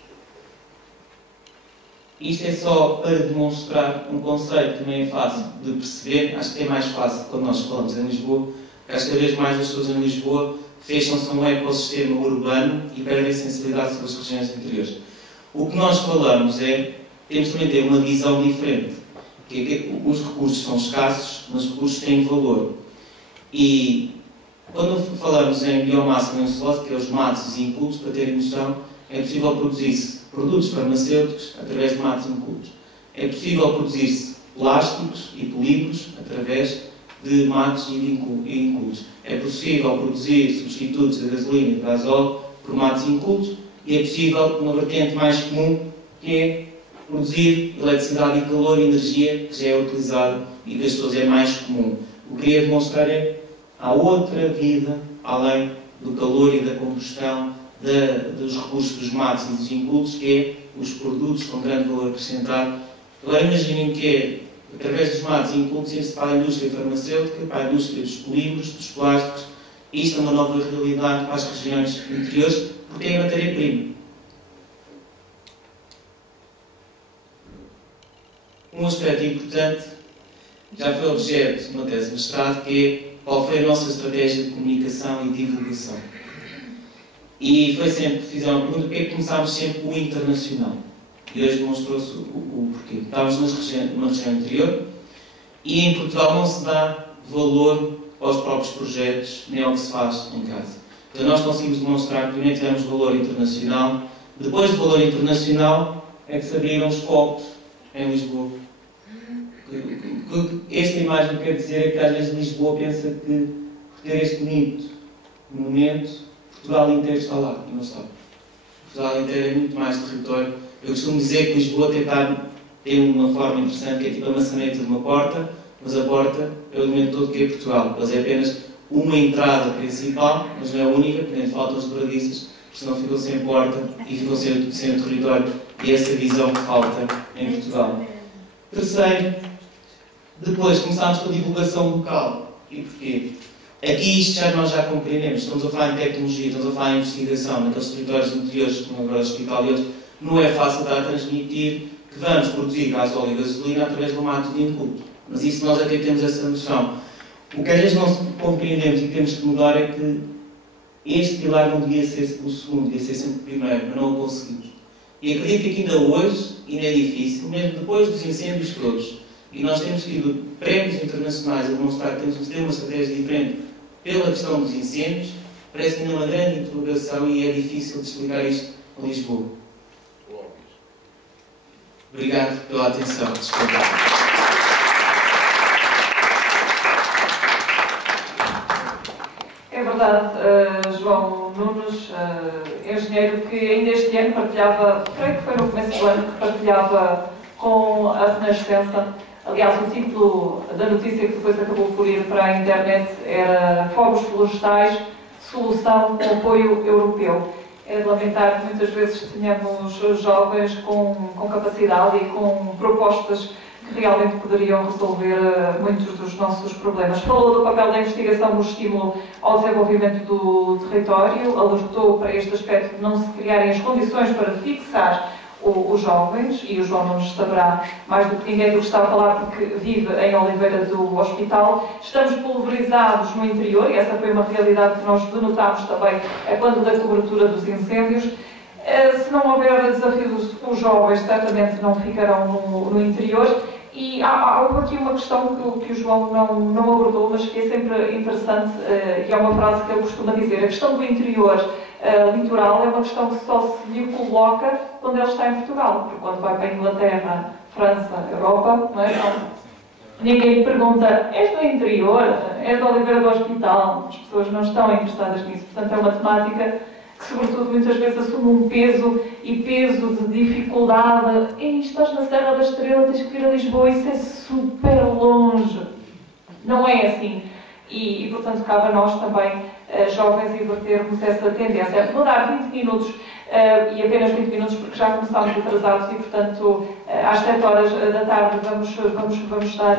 Isto é só para demonstrar um conceito que também é fácil de perceber. Acho que é mais fácil quando nós falamos em Lisboa, porque acho que cada vez mais as pessoas em Lisboa fecham-se a um ecossistema urbano e perdem a sensibilidade sobre as regiões interiores. O que nós falamos é, temos também de ter uma visão diferente, que é que os recursos são escassos, mas os recursos têm valor. E quando falamos em biomassa e celulose, que é os matos e incultos, para terem noção, é possível produzir-se produtos farmacêuticos através de matos incultos. É possível produzir-se plásticos e polímeros através de matos e incultos. É possível produzir substitutos de gasolina e de gasóleo por matos incultos. E é possível uma vertente mais comum, que é produzir eletricidade e calor e energia, que já é utilizada e que as pessoas é mais comum. O que queria demonstrar é há outra vida, além do calor e da combustão, dos recursos dos matos e dos incultos, que é os produtos com grande valor acrescentado. Agora imaginem que é, através dos matos e incultos, ir-se para a indústria farmacêutica, para a indústria dos polímeros, dos plásticos. Isto é uma nova realidade para as regiões interiores, porque é matéria-prima. Um aspecto importante, já foi objeto de uma tese de mestrado, que é qual foi a nossa estratégia de comunicação e divulgação. E foi sempre, fizeram a pergunta, porque é que começámos sempre o internacional? E hoje demonstrou-se o porquê. Estávamos numa região interior e em Portugal não se dá valor aos próprios projetos, nem ao que se faz em casa. Então nós conseguimos demonstrar que primeiro tivemos valor internacional, depois do valor internacional é que se abriram os focos em Lisboa. Esta imagem quer dizer é que às vezes Lisboa pensa que por ter este bonito monumento, Portugal inteiro está lá, e não está. Portugal inteiro é muito mais território. Eu costumo dizer que Lisboa tem uma forma interessante, que é tipo a maçaneta de uma porta, mas a porta é o elemento todo que é Portugal. Mas é apenas uma entrada principal, mas não é a única, porque nem faltam as dobradiças, porque senão ficam sem porta e ficam sem o território. E essa visão que falta em Portugal. Terceiro, depois começámos com a divulgação local. E porquê? Aqui isto nós já compreendemos. Estamos a falar em tecnologia, estamos a falar em investigação, naqueles territórios interiores, como agora o hospital e outros. Não é fácil estar a transmitir que vamos produzir gasóleo e gasolina através de um mato de inculto. Mas isso nós até temos essa noção. O que às vezes não compreendemos e temos que mudar é que este pilar não devia ser o segundo, devia ser sempre o primeiro, mas não o conseguimos. E acredito que ainda hoje, ainda é difícil, mesmo depois dos incêndios todos, e nós temos tido prémios internacionais a demonstrar que temos de ter uma estratégia diferente pela questão dos incêndios, parece que ainda é uma grande interrogação e é difícil de explicar isto a Lisboa. Obrigado pela atenção. Desculpa. verdade, João Nunes, engenheiro que ainda este ano partilhava, creio que foi no começo do ano, que partilhava com a Renascença. Aliás, o título da notícia que depois acabou por ir para a internet era Fogos Florestais, solução com apoio europeu. É de lamentar que muitas vezes tenhamos jovens com capacidade e com propostas que realmente poderiam resolver muitos dos nossos problemas. Falou do papel da investigação no estímulo ao desenvolvimento do território, alertou para este aspecto de não se criarem as condições para fixar os jovens, e o João Nunes saberá mais do que ninguém do que está a falar porque vive em Oliveira do Hospital. Estamos pulverizados no interior, e essa foi uma realidade que nós denotámos também quando da cobertura dos incêndios. Se não houver desafios, os jovens certamente não ficarão no interior. E há aqui uma questão que o João não abordou, mas que é sempre interessante, e é uma frase que ele costuma dizer: a questão do interior litoral é uma questão que só se lhe coloca quando ele está em Portugal, porque quando vai para a Inglaterra, França, Europa, não é? Então, ninguém lhe pergunta: és do interior? És de Oliveira do Hospital? As pessoas não estão interessadas nisso. Portanto, é uma temática que, sobretudo, muitas vezes assume um peso de dificuldade. Ei, estás na Serra da Estrela, tens que vir a Lisboa, isso é super longe. Não é assim. E portanto, cabe a nós também, jovens, invertermos essa tendência. Vou dar 20 minutos, e apenas 20 minutos, porque já começámos atrasados e, portanto, às 7 horas da tarde vamos dar,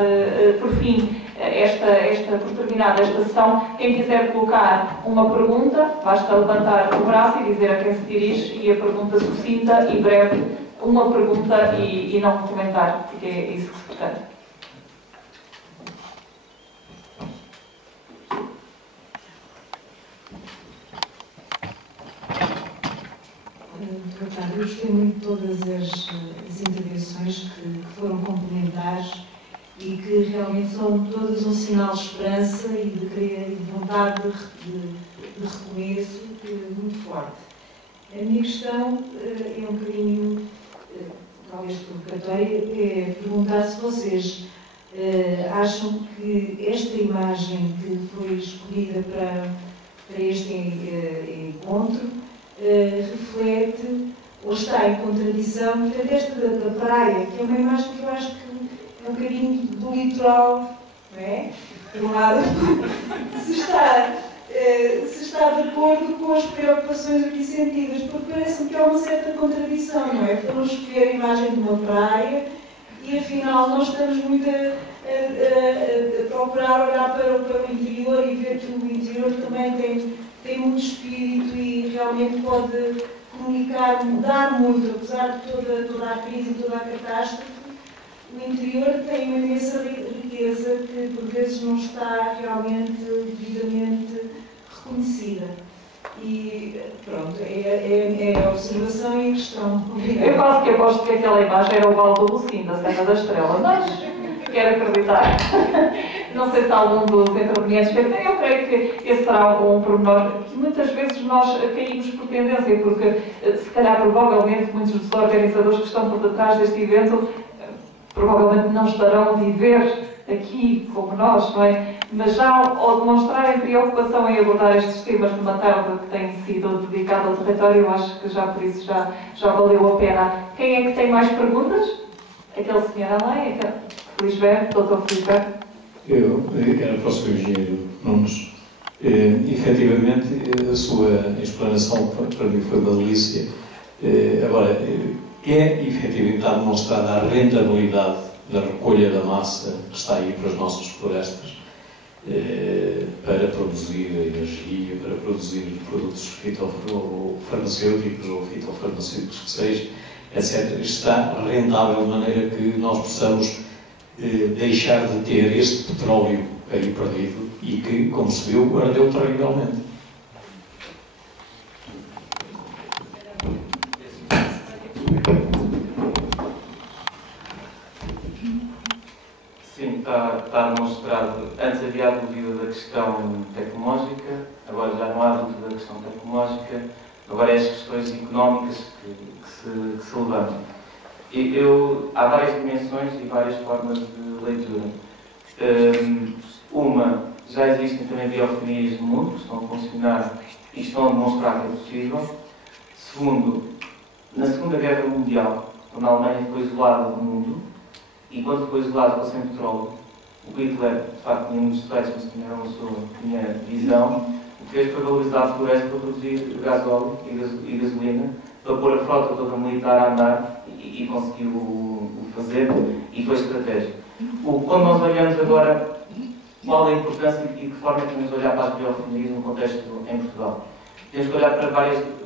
por fim, por terminada esta sessão. Quem quiser colocar uma pergunta, basta levantar o braço e dizer a quem se dirige, e a pergunta sucinta e breve, uma pergunta e não um comentário, porque é isso que se pretende. Eu gostei muito de todas as intervenções que foram complementares e que realmente são todas um sinal de esperança e de querer e de vontade de recomeço muito forte. A minha questão é um bocadinho, talvez provocatória, é perguntar se vocês acham que esta imagem que foi escolhida para este encontro reflete ou está em contradição, portanto, esta da praia, que é uma imagem que eu acho que é um bocadinho do litoral, não é? Por um lado, se está de acordo com as preocupações aqui sentidas, porque parece-me que há uma certa contradição, não é? Podemos escolher a imagem de uma praia e, afinal, nós estamos muito a procurar olhar para o interior e ver que o interior também tem muito espírito e realmente pode comunicar, mudar muito, apesar de toda a crise e toda a catástrofe. O interior tem uma imensa riqueza que por vezes não está realmente devidamente reconhecida. E pronto, é a observação e a questão. Eu quase que aposto que aquela imagem era o Val do Lucim, da Serra da Estrela, mas quero acreditar. Não sei se algum dos intervenientes quer dizer. Eu creio que esse será um pormenor que muitas vezes nós caímos por tendência, porque se calhar provavelmente muitos dos organizadores que estão por detrás deste evento provavelmente não estarão a viver aqui como nós, não é? Mas já ao demonstrarem preocupação em abordar estes temas numa tarde que tem sido dedicada ao território, eu acho que já por isso já valeu a pena. Quem é que tem mais perguntas? Aquele senhor além, Felisberto, doutor Felisberto. Eu era para o Sr. Engenheiro Nunes. Efetivamente, a sua explanação para mim foi uma delícia. Agora, é efetivamente está demonstrada a rentabilidade da recolha da massa que está aí para as nossas florestas, para produzir energia, para produzir produtos fitofarmacêuticos ou fitofarmacêuticos que seja, etc. Está rentável de maneira que nós possamos deixar de ter este petróleo aí perdido e que, como se viu, ardeu terrivelmente. Sim, está demonstrado. Antes havia a dúvida da questão tecnológica, agora já não há dúvida da questão tecnológica, agora é as questões económicas que se levantam. Há várias dimensões e várias formas de leitura. Uma já existem também biorefinias no mundo que estão a funcionar e estão a demonstrar que é possível. Segundo, na Segunda Guerra Mundial, quando a Alemanha ficou isolada do mundo, e quando ficou isolada, ficou sem petróleo, o Hitler, de facto, tinha muitos defeitos, mas tinha visão. O que fez foi valorizar a floresta para produzir gasóleo e gasolina, para pôr a frota toda militar a andar e conseguiu o fazer, e foi estratégico. Quando nós olhamos agora qual é a importância e de que forma é que temos de olhar para as biorefinarias no contexto em Portugal, temos que olhar para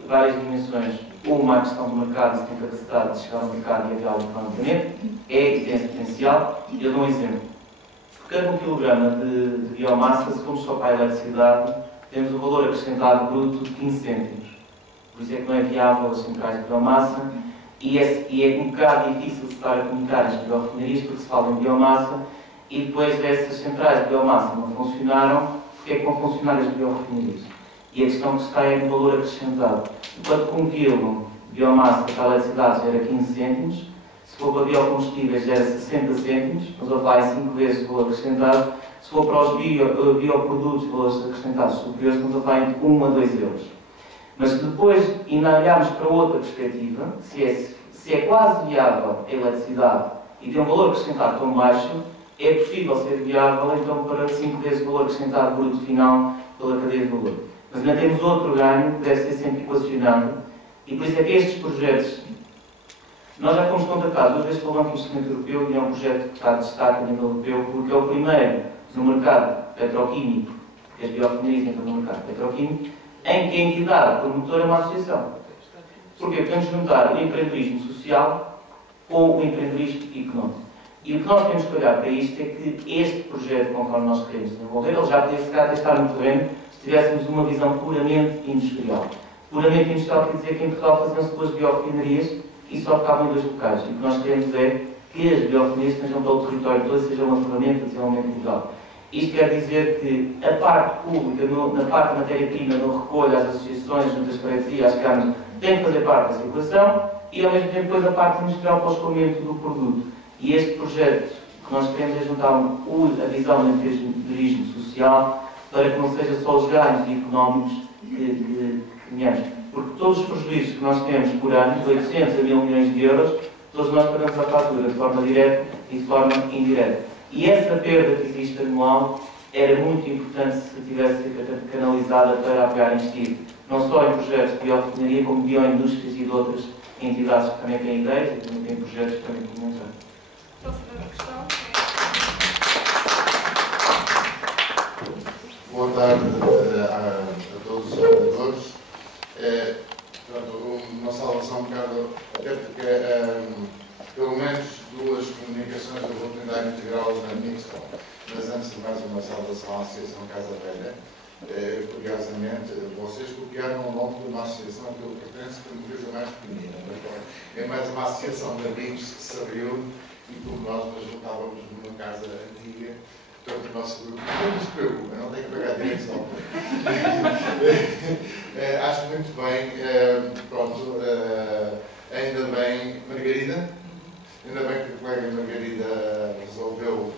várias dimensões. Uma, a questão do mercado, se tem capacidade de chegar ao mercado e aviá-lo economicamente, e tem esse potencial. Eu dou um exemplo. Por cada 1 kg de biomassa, se formos só para a eletricidade, temos um valor acrescentado bruto de 15 cêntimos. Por isso é que não é viável as centrais de biomassa e é um bocado difícil de estar a comunicar as biorefinarias porque se fala em biomassa e depois essas centrais de biomassa não funcionaram, porque é que vão funcionar as biorefinarias? E a questão que está é no valor acrescentado. Enquanto que 1 kg de biomassa para a eletricidade gera 15 cêntimos, se for para biocombustíveis gera 60 cêntimos, mas ou vai 5 vezes o valor acrescentado. Se for para os bioprodutos, valores acrescentados superiores, nos vai entre 1 a 2 euros. Mas depois, ainda olharmos para outra perspectiva, se é quase viável a eletricidade e tem um valor acrescentado tão baixo, é possível ser viável então para 5 vezes o valor acrescentado bruto final pela cadeia de valor. Mas ainda temos outro ganho que deve ser sempre equacionado, e por isso é que estes projetos, nós já fomos contactados 2 vezes pelo Banco de Investimento Europeu, e é um projeto que está de destaque a nível europeu, porque é o primeiro no mercado petroquímico, que as biorefinarias entram no mercado petroquímico, em que a entidade promotora é uma associação. Porque podemos juntar o empreendedorismo social com o empreendedorismo económico. E o que nós temos que olhar para isto é que este projeto, conforme nós queremos desenvolver, ele já podia ficar a estar no terreno se tivéssemos uma visão puramente industrial. Puramente industrial quer dizer que em Portugal faziam-se 2 biorefinarias e só ficavam em 2 locais. E o que nós queremos é que as biorefinarias estejam pelo território todo e sejam uma ferramenta de desenvolvimento local. Isto quer dizer que a parte pública, na parte da matéria-prima, no recolho, as associações, juntas de freguesia, as câmaras, tem que fazer parte dessa equação e, ao mesmo tempo, depois a parte industrial para o escoamento do produto. E este projeto que nós queremos é juntar a visão do empreendedorismo social para que não seja só os ganhos económicos que tenhamos. Porque todos os prejuízos que nós temos por ano, de 800 a 1000 milhões de euros, todos nós pagamos a fatura de forma direta e de forma indireta. E essa perda que existe anual era muito importante se tivesse sido canalizada para apoiar investir, não só em projetos de biorefinaria, como bioindústrias e de outras entidades que também têm ideias e também têm projetos que também implementar. Próxima questão. Boa tarde a todos os oradores. Uma saudação um bocado, até porque pelo menos 2 comunicações eu vou tentar integrá-las na minha questão. Mas antes de mais, uma saudação à Associação Casa Velha. Curiosamente, vocês copiaram o nome de uma associação que eu pertenço que é uma coisa mais pequenina. É mais uma associação de amigos que se abriu e como nós nos juntávamos numa casa antiga. Portanto, o nosso grupo não se preocupa, não tem que pagar direitos de autor. Acho muito bem, pronto, ainda bem, Margarida, ainda bem que a colega Margarida resolveu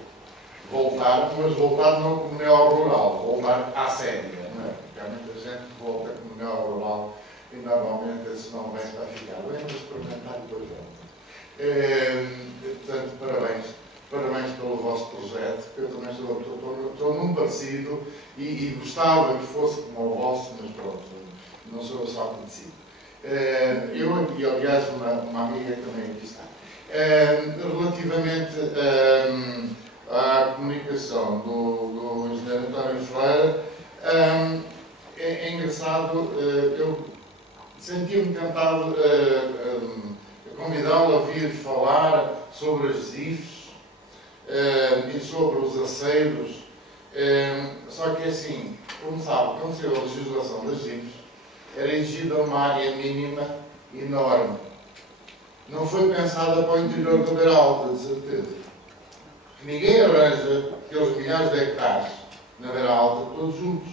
voltar, mas voltar não como neo-rural, voltar à séria, não é? Porque há muita gente que volta como neo-rural e normalmente esse não vem para ficar, vem para experimentar e depois volta. Portanto, parabéns. Parabéns pelo vosso projeto, que eu também estou num parecido e gostava que fosse como o vosso, mas pronto, não sou eu só que decido. Eu e, aliás, uma amiga também aqui está. Relativamente à comunicação do engenheiro António Ferreira, é engraçado, eu sentia-me tentado convidá-lo a vir falar sobre as ZIFs, e sobre os aceiros, só que assim, como sabe, quando saiu a legislação das ZIFs, era exigida uma área mínima enorme. Não foi pensada para o interior da Beira Alta, de certeza. Ninguém arranja aqueles milhares de hectares na Beira Alta, todos juntos.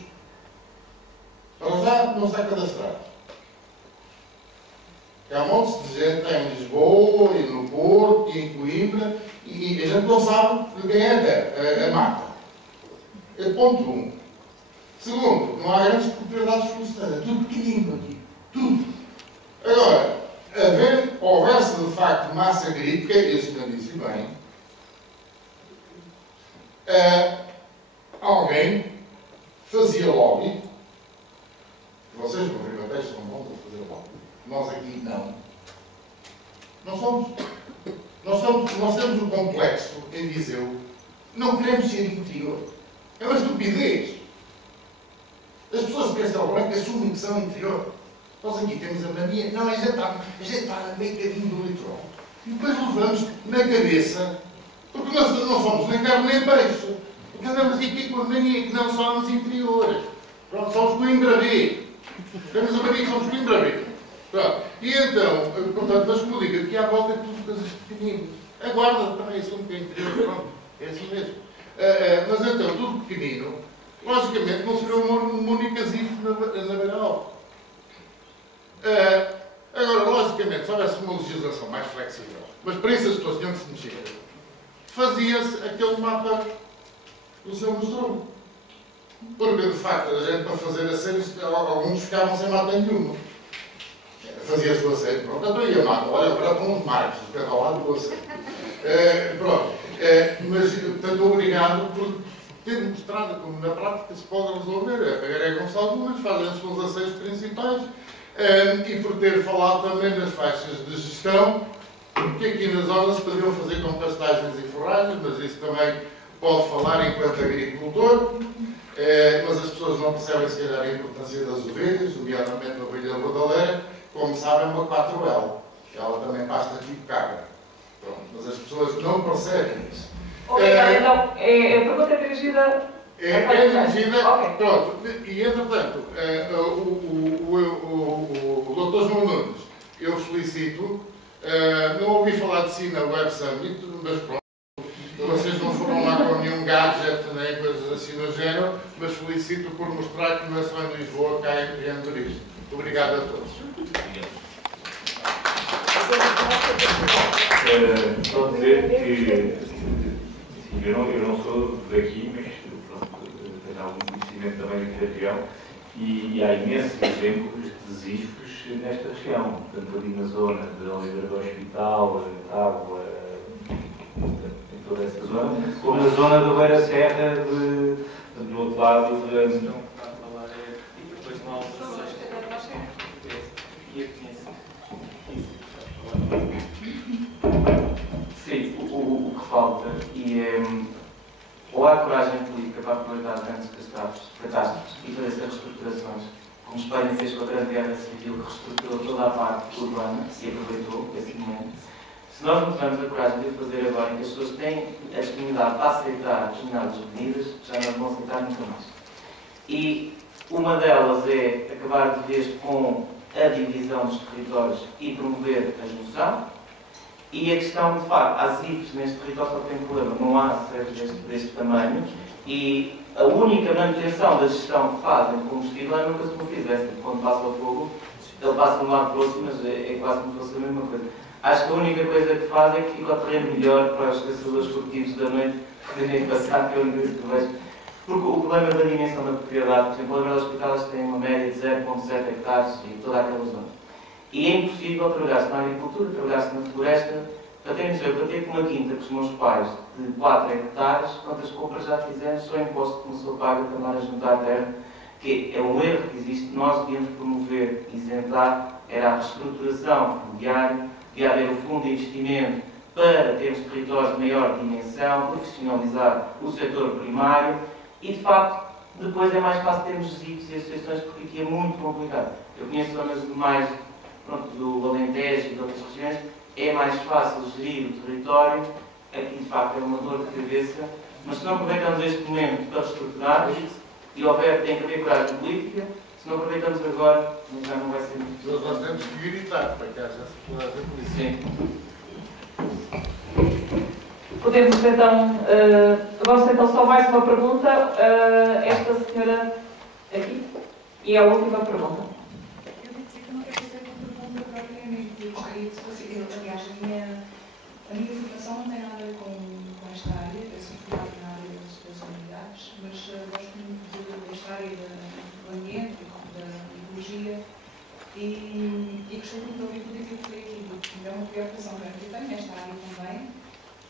Para já não está cadastrado. Há montes de gente em Lisboa, e no Porto, e em Coimbra, e a gente não sabe de quem é a terra, a mata. É ponto 1. Segundo, não há grandes propriedades florestais. É tudo pequenino aqui. Tudo. Agora, houvesse de facto massa crítica, e o senhor disse bem, alguém fazia lobby. Vocês no Ribatejo são bons a fazer lobby. Nós aqui não. Não somos. Nós temos um complexo em Viseu. Não queremos ser interior. É uma estupidez. As pessoas de Castelo Branco assumem que são interior. Nós aqui temos a mania. Não, a gente está a meio caminho do litoral. E depois levamos na cabeça, porque nós não somos nem carne nem peixe. Porque andamos aqui com a mania que não somos interior. Pronto, somos Coimbra B. Temos a mania que somos Coimbra B. Pronto. E então, portanto, mas como digo, aqui à volta é tudo coisas pequeninas. A guarda também assume que é interior. Pronto, é assim mesmo. Mas então, tudo pequenino, logicamente não seria uma única zif na Beira-Alta. Agora, logicamente, se houvesse uma legislação mais flexível, mas para isso as pessoas tinham que se mexer, fazia-se aquele mapa que o senhor mostrou. Porque, de facto, a gente para fazer aceiros, alguns ficavam sem mata nenhuma. Fazia-se o aceiro, pronto, então ia mata, olha, agora com uns marcos, de cada lado do aceiro. Pronto, mas, portanto, obrigado por ter mostrado como na prática se pode resolver. Agregam-se algumas, fazem-se os aceiros principais, e por ter falado também nas faixas de gestão, que aqui nas aulas se poderiam fazer com pastagens e forragens, mas isso também pode falar enquanto agricultor, mas as pessoas não percebem se calhar a importância das ovelhas, nomeadamente a ovelha rodaleira, como sabem, uma 4L. Ela também pasta tipo carga. Pronto, mas as pessoas não percebem isso. Obrigada, então, a pergunta é dirigida... É dirigida, okay. Pronto, e entretanto, o Dr. João Nunes, eu felicito, não ouvi falar de si na Web Summit, mas pronto, vocês não foram lá com nenhum gadget nem coisas assim no género, mas felicito por mostrar que não é só em Lisboa, cá em Andorista. Obrigado a todos. Só dizer que eu não sou daqui, mas tenho algum conhecimento também da região e há imensos exemplos de zifos nesta região, tanto ali na zona de Oliveira do Hospital, Tábua, em toda essa zona, como na zona da Beira Serra, do outro lado de... Sim, o que falta ou há coragem política para aproveitar as grandes catástrofes e fazer essas reestruturações, como Espanha fez com a Grande Guerra Civil, que reestruturou toda a parte urbana e aproveitou esse momento. Se nós não tivermos a coragem de o fazer agora, em que as pessoas têm a disponibilidade para aceitar determinadas medidas, já não vão aceitar nunca mais. E uma delas é acabar de vez com a divisão dos territórios e promover a junção. E a questão, de facto, há zifes neste território só tem um problema, não há aceiros deste tamanho e a única manutenção da gestão que fazem com combustível é nunca se fizesse. Quando passa o fogo, ele passa de um lado para o outro, mas é quase como se fosse a mesma coisa. Acho que a única coisa que faz é que fica o terreno melhor para os caçadores furtivos da noite poderem passar, que é a única coisa que vejo. Porque o problema da dimensão da propriedade, por exemplo, a Oliveira do Hospital tem uma média de 0,7 hectares e toda aquela zona. E é impossível trabalhar-se na agricultura, trabalhar-se na floresta, para terem noção, eu ter com uma quinta com os meus pais de 4 hectares, quantas compras já fizemos, só imposto que começou a pagar para andar a juntar a terra, que é um erro que existe, nós devíamos promover, isentar, era a reestruturação fundiária, devia haver o fundo de investimento para termos territórios de maior dimensão, profissionalizar o setor primário e, de facto, depois é mais fácil termos zifes e associações, porque aqui é muito complicado. Eu conheço zonas mais do Alentejo e de outras regiões, é mais fácil gerir o território, aqui de facto é uma dor de cabeça, mas se não aproveitamos este momento para reestruturar, e houver, tem que haver coragem política, se não aproveitamos agora, já não vai ser muito. Nós temos que gritar para que haja coragem política. Sim. Podemos então, vamos então só mais uma pergunta, esta senhora aqui, e a última pergunta. Aliás, a minha formação não tem nada a ver com esta área, eu sou formada na área das unidades, mas E gostei muito de ouvir tudo aquilo que foi aqui. É uma preocupação grande que eu tenho nesta área também,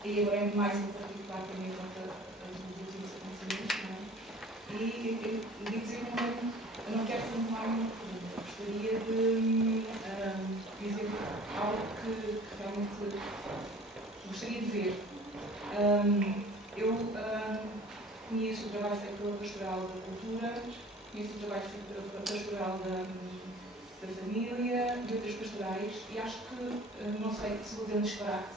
e agora é mais em particular para mim conta dos últimos acontecimentos. E dizer que eu não quero formular uma pergunta, gostaria de dizer algo que realmente gostaria de ver. Eu conheço o trabalho feito pela Pastoral da Cultura, conheço o trabalho feito pela Pastoral da Família e outras pastorais, e acho que, não sei se vou dizer um disparate,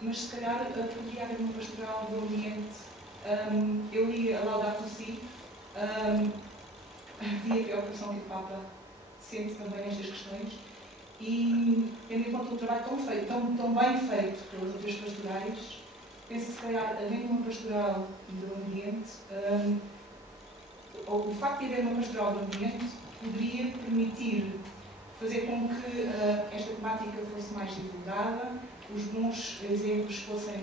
mas se calhar poderia haver uma pastoral do ambiente. Eu li a Laudato Si, vi a preocupação que o Papa sente também nestas questões, e tendo em conta o trabalho tão bem feito pelas outras pastorais, penso que se calhar, havendo uma pastoral do ambiente, ou o facto de haver uma pastoral do ambiente poderia permitir fazer com que esta temática fosse mais divulgada, os bons exemplos fossem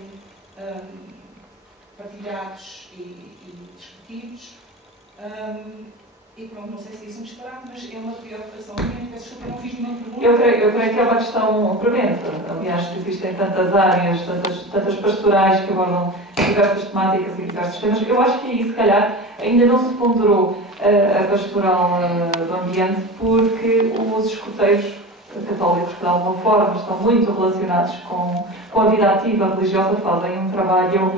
partilhados e discutidos. E pronto, não sei se isso é um disparate, mas é uma preocupação minha. Peço desculpa, não fiz nenhuma pergunta. Eu creio que é uma questão premente. Aliás, existem tantas áreas, tantas pastorais que abordam diversas temáticas e diversos temas. Eu acho que aí, se calhar, ainda não se ponderou a pastoral do ambiente, porque os escuteiros católicos, que de alguma forma estão muito relacionados com a vida ativa religiosa, fazem um trabalho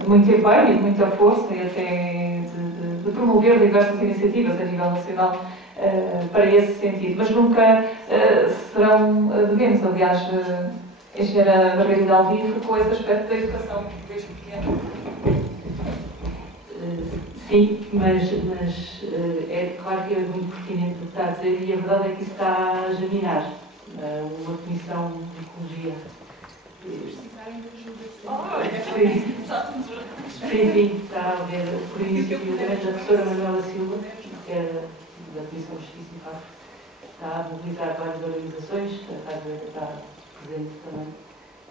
de muito empenho e de muita força e até de promover diversas iniciativas a nível nacional para esse sentido, mas nunca serão devemos. Aliás, a engenheira Margarida Alvim focou esse aspecto da educação desde pequena. Sim, mas é claro que é muito pertinente o que está a dizer, e a verdade é que isso está a germinar. Uma comissão de ecologia. Precisarem de ajuda. Sim, está a haver, por iniciativa também da professora Manuela Silva, que é da Comissão de Justiça e Paz, está a mobilizar várias organizações, a Rádio está presente também,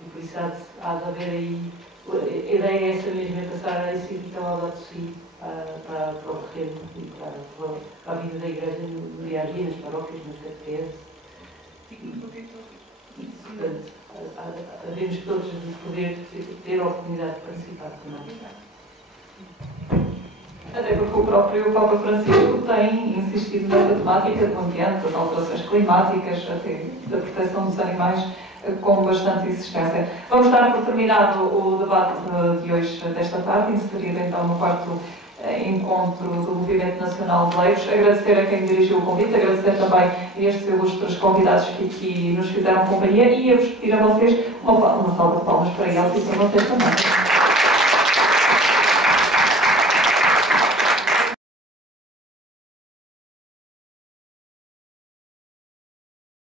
e por isso há de haver aí, a ideia é essa mesmo, é passar esse então ao lado de si, para o terreno e para a vida da Igreja no dia a dia, nas paróquias, nas catequeses. E, portanto, havemos todos de poder ter a oportunidade de participar também. Até porque o próprio Papa Francisco tem insistido nessa temática do ambiente, das alterações climáticas, até da proteção dos animais, com bastante insistência. Vamos dar por terminado o debate de hoje, desta tarde, inserido então no quarto encontro do Movimento Nacional de Leigos. Agradecer a quem dirigiu o convite, agradecer também a estes ilustres convidados que aqui nos fizeram companhia e a vos pedir a vocês uma salva de palmas para eles e para vocês também.